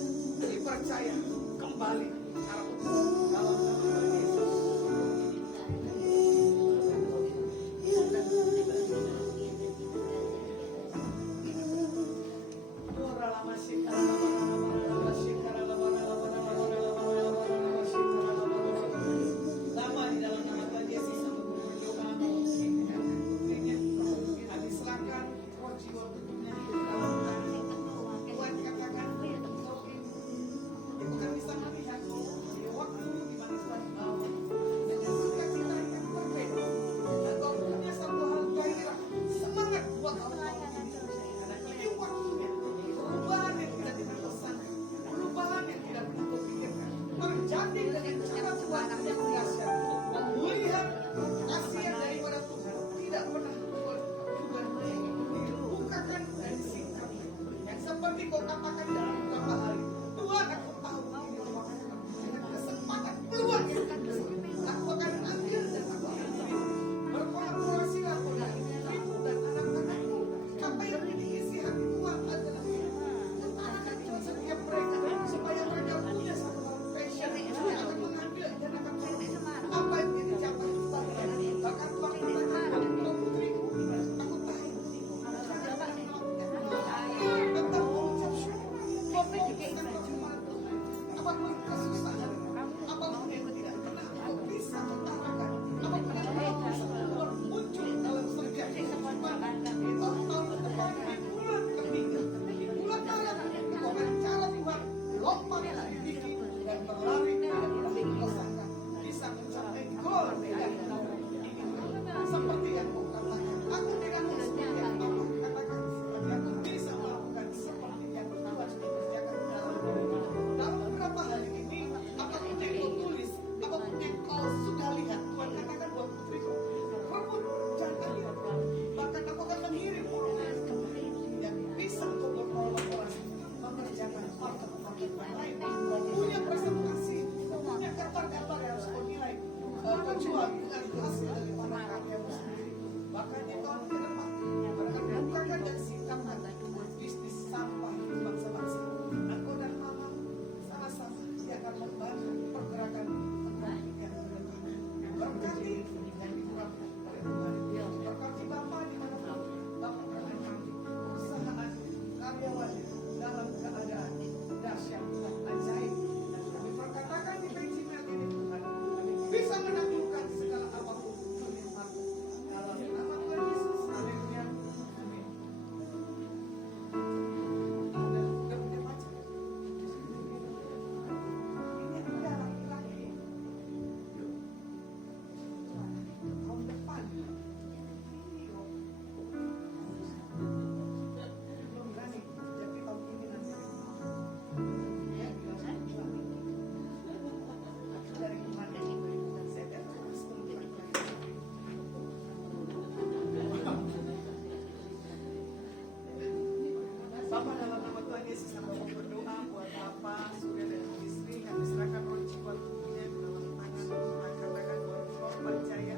Bapa, dalam nama Tuhan Yesus, hamba mau berdoa buat Bapak, Surya dan istri, kami serahkan roh jiwa tubuhnya ke dalam tangan Tuhan. Katakan buat roh percaya,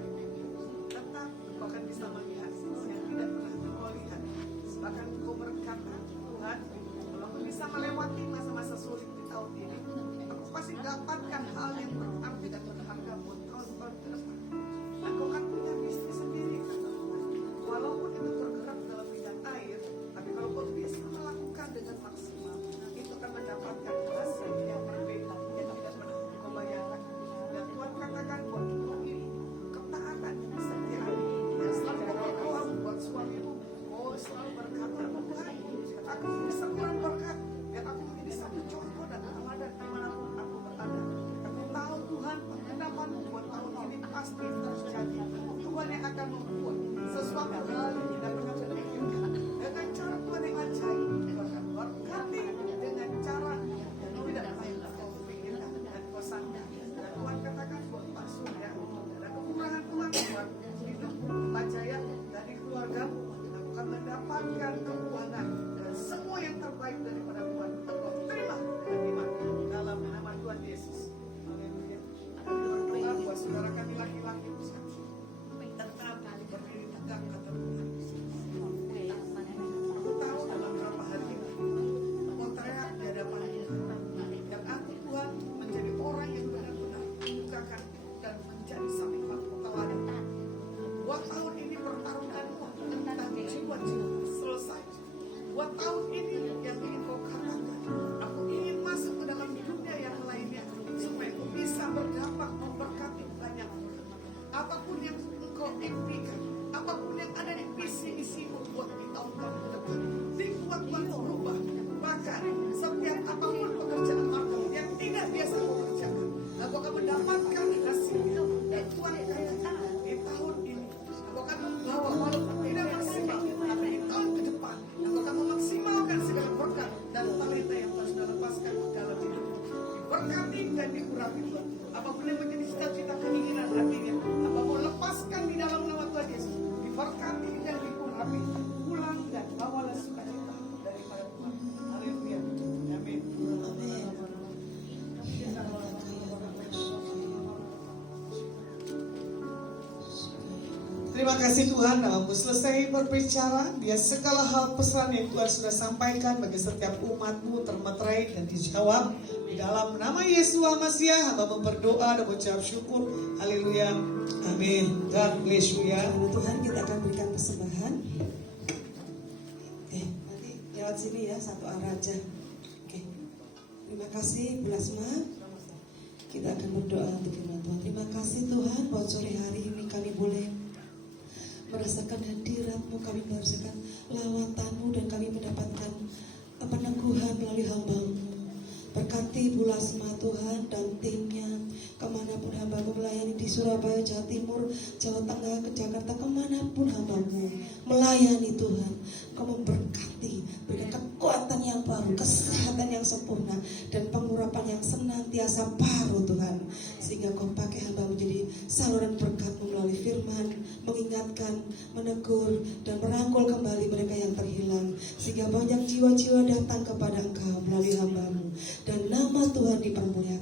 tetap Engkau akan bisa melihat yang tidak pernah Engkau lihat. Bahkan Engkau berkata, Tuhan, kalau aku bisa melewati masa-masa sulit di tahun ini, aku pasti dapatkan hal yang berarti dan berharga buat tahun-tahun ke depan. Engkau akan punya bisnis sendiri, kata Tuhan. Walaupun itu bergerak dalam bidang air, tapi kalau kau bisa melakukan dengan maksimal, itu akan mendapatkan hasil yang berbeda, yang tidak pernah kau bayangkan. Dan Tuhan katakan buat kita ini, ketaatan dan kesetiaan yang selalu kau berdoa buat suamimu. Oh, selalu berkata, Tuhan, aku bisa kurang berkat, biar aku menjadi satu contoh dan teladan dimanapun aku berada. Aku tahu Tuhan, penggenapanmu buat tahun ini pasti terjadi. Tuhan yang akan membuat sesuatu hal yang tidak pernah terpikirkan dengan cara Tuhan yang ajaib. Bahkan berkati dengan cara yang tidak pernah kau pikirkan dan kau sangka. Dan Tuhan katakan buat Pak Surya, ada kekurangan Tuhan buat hidup Pak Jaya dari keluargamu, akan mendapatkan keuangan dan semua yang terbaik daripada Tuhan. Engkau terima dengan iman dalam nama Tuhan Yesus. Haleluya. Berdoa buat saudara kami laki-laki tetap berdiri tegak kata Tuhan. Aku tahu dalam beberapa hari ini aku teriak di hadapan Tuhan, dan aku Tuhan menjadi orang yang benar-benar membukakan dan menjadi samping batu teladan. Buat tahun ini pertarungan tentang jiwa-jiwa selesai. Buat tahun ini yang ingin kau katakan, aku ingin masuk ke dalam dunia yang lainnya supaya aku bisa berdampak memberkati banyak orang. Apapun yang engkau impikan, apapun yang ada di visi misimu buat di tahun-tahun ke depan, dibuat Tuhan berubah. Bahkan setiap apapun pekerjaan Markel yang tidak biasa kau kerjakan, aku akan mendapatkan hasilnya. Dan Tuhan katakan di tahun ini aku akan membawa walaupun tidak maksimal, tapi di tahun ke depan aku akan memaksimalkan segala berkat dan talenta yang telah sudah lepaskan dalam hidup. Diberkati dan diurapi Tuhan. Apapun yang menjadi cita-cita keinginan hatinya, apapun lepaskan di dalam nama Tuhan Yesus. Diberkati dan diurapi. Pulang dan bawalah sukacita daripada Tuhan. Haleluya. Amin. Amin. Terima kasih Tuhan, namamu selesai berbicara. Dia segala hal pesan yang Tuhan sudah sampaikan bagi setiap umatmu termeterai dan dijawab. Di dalam nama Yesus Masiah, hamba berdoa dan mengucap syukur. Haleluya. Amin. God bless you ya. Karena Tuhan, kita akan berikan persembahan. Nanti lewat sini ya, satu arah aja. Oke. Terima kasih Bu Lasma. Kita akan berdoa untuk firman Tuhan. Terima kasih Tuhan buat sore hari ini kami boleh merasakan hadirat-Mu, kami merasakan lawatan-Mu, dan kami mendapatkan peneguhan melalui hamba-Mu. Berkati Bu Lasma Tuhan dan timnya, kemanapun hamba-Mu melayani di Surabaya, Jawa Timur, Jawa Tengah, ke Jakarta, kemanapun hamba-Mu melayani Tuhan, Kau memberkati, berikan kekuatan yang baru, kesehatan yang sempurna, dan pengurapan yang senantiasa baru Tuhan, sehingga Kau pakai hamba-Mu jadi saluran berkat-Mu melalui firman, mengingatkan, menegur, dan merangkul kembali mereka yang terhilang, sehingga banyak jiwa-jiwa datang kepada Engkau melalui hamba-Mu, dan nama Tuhan dipermuliakan.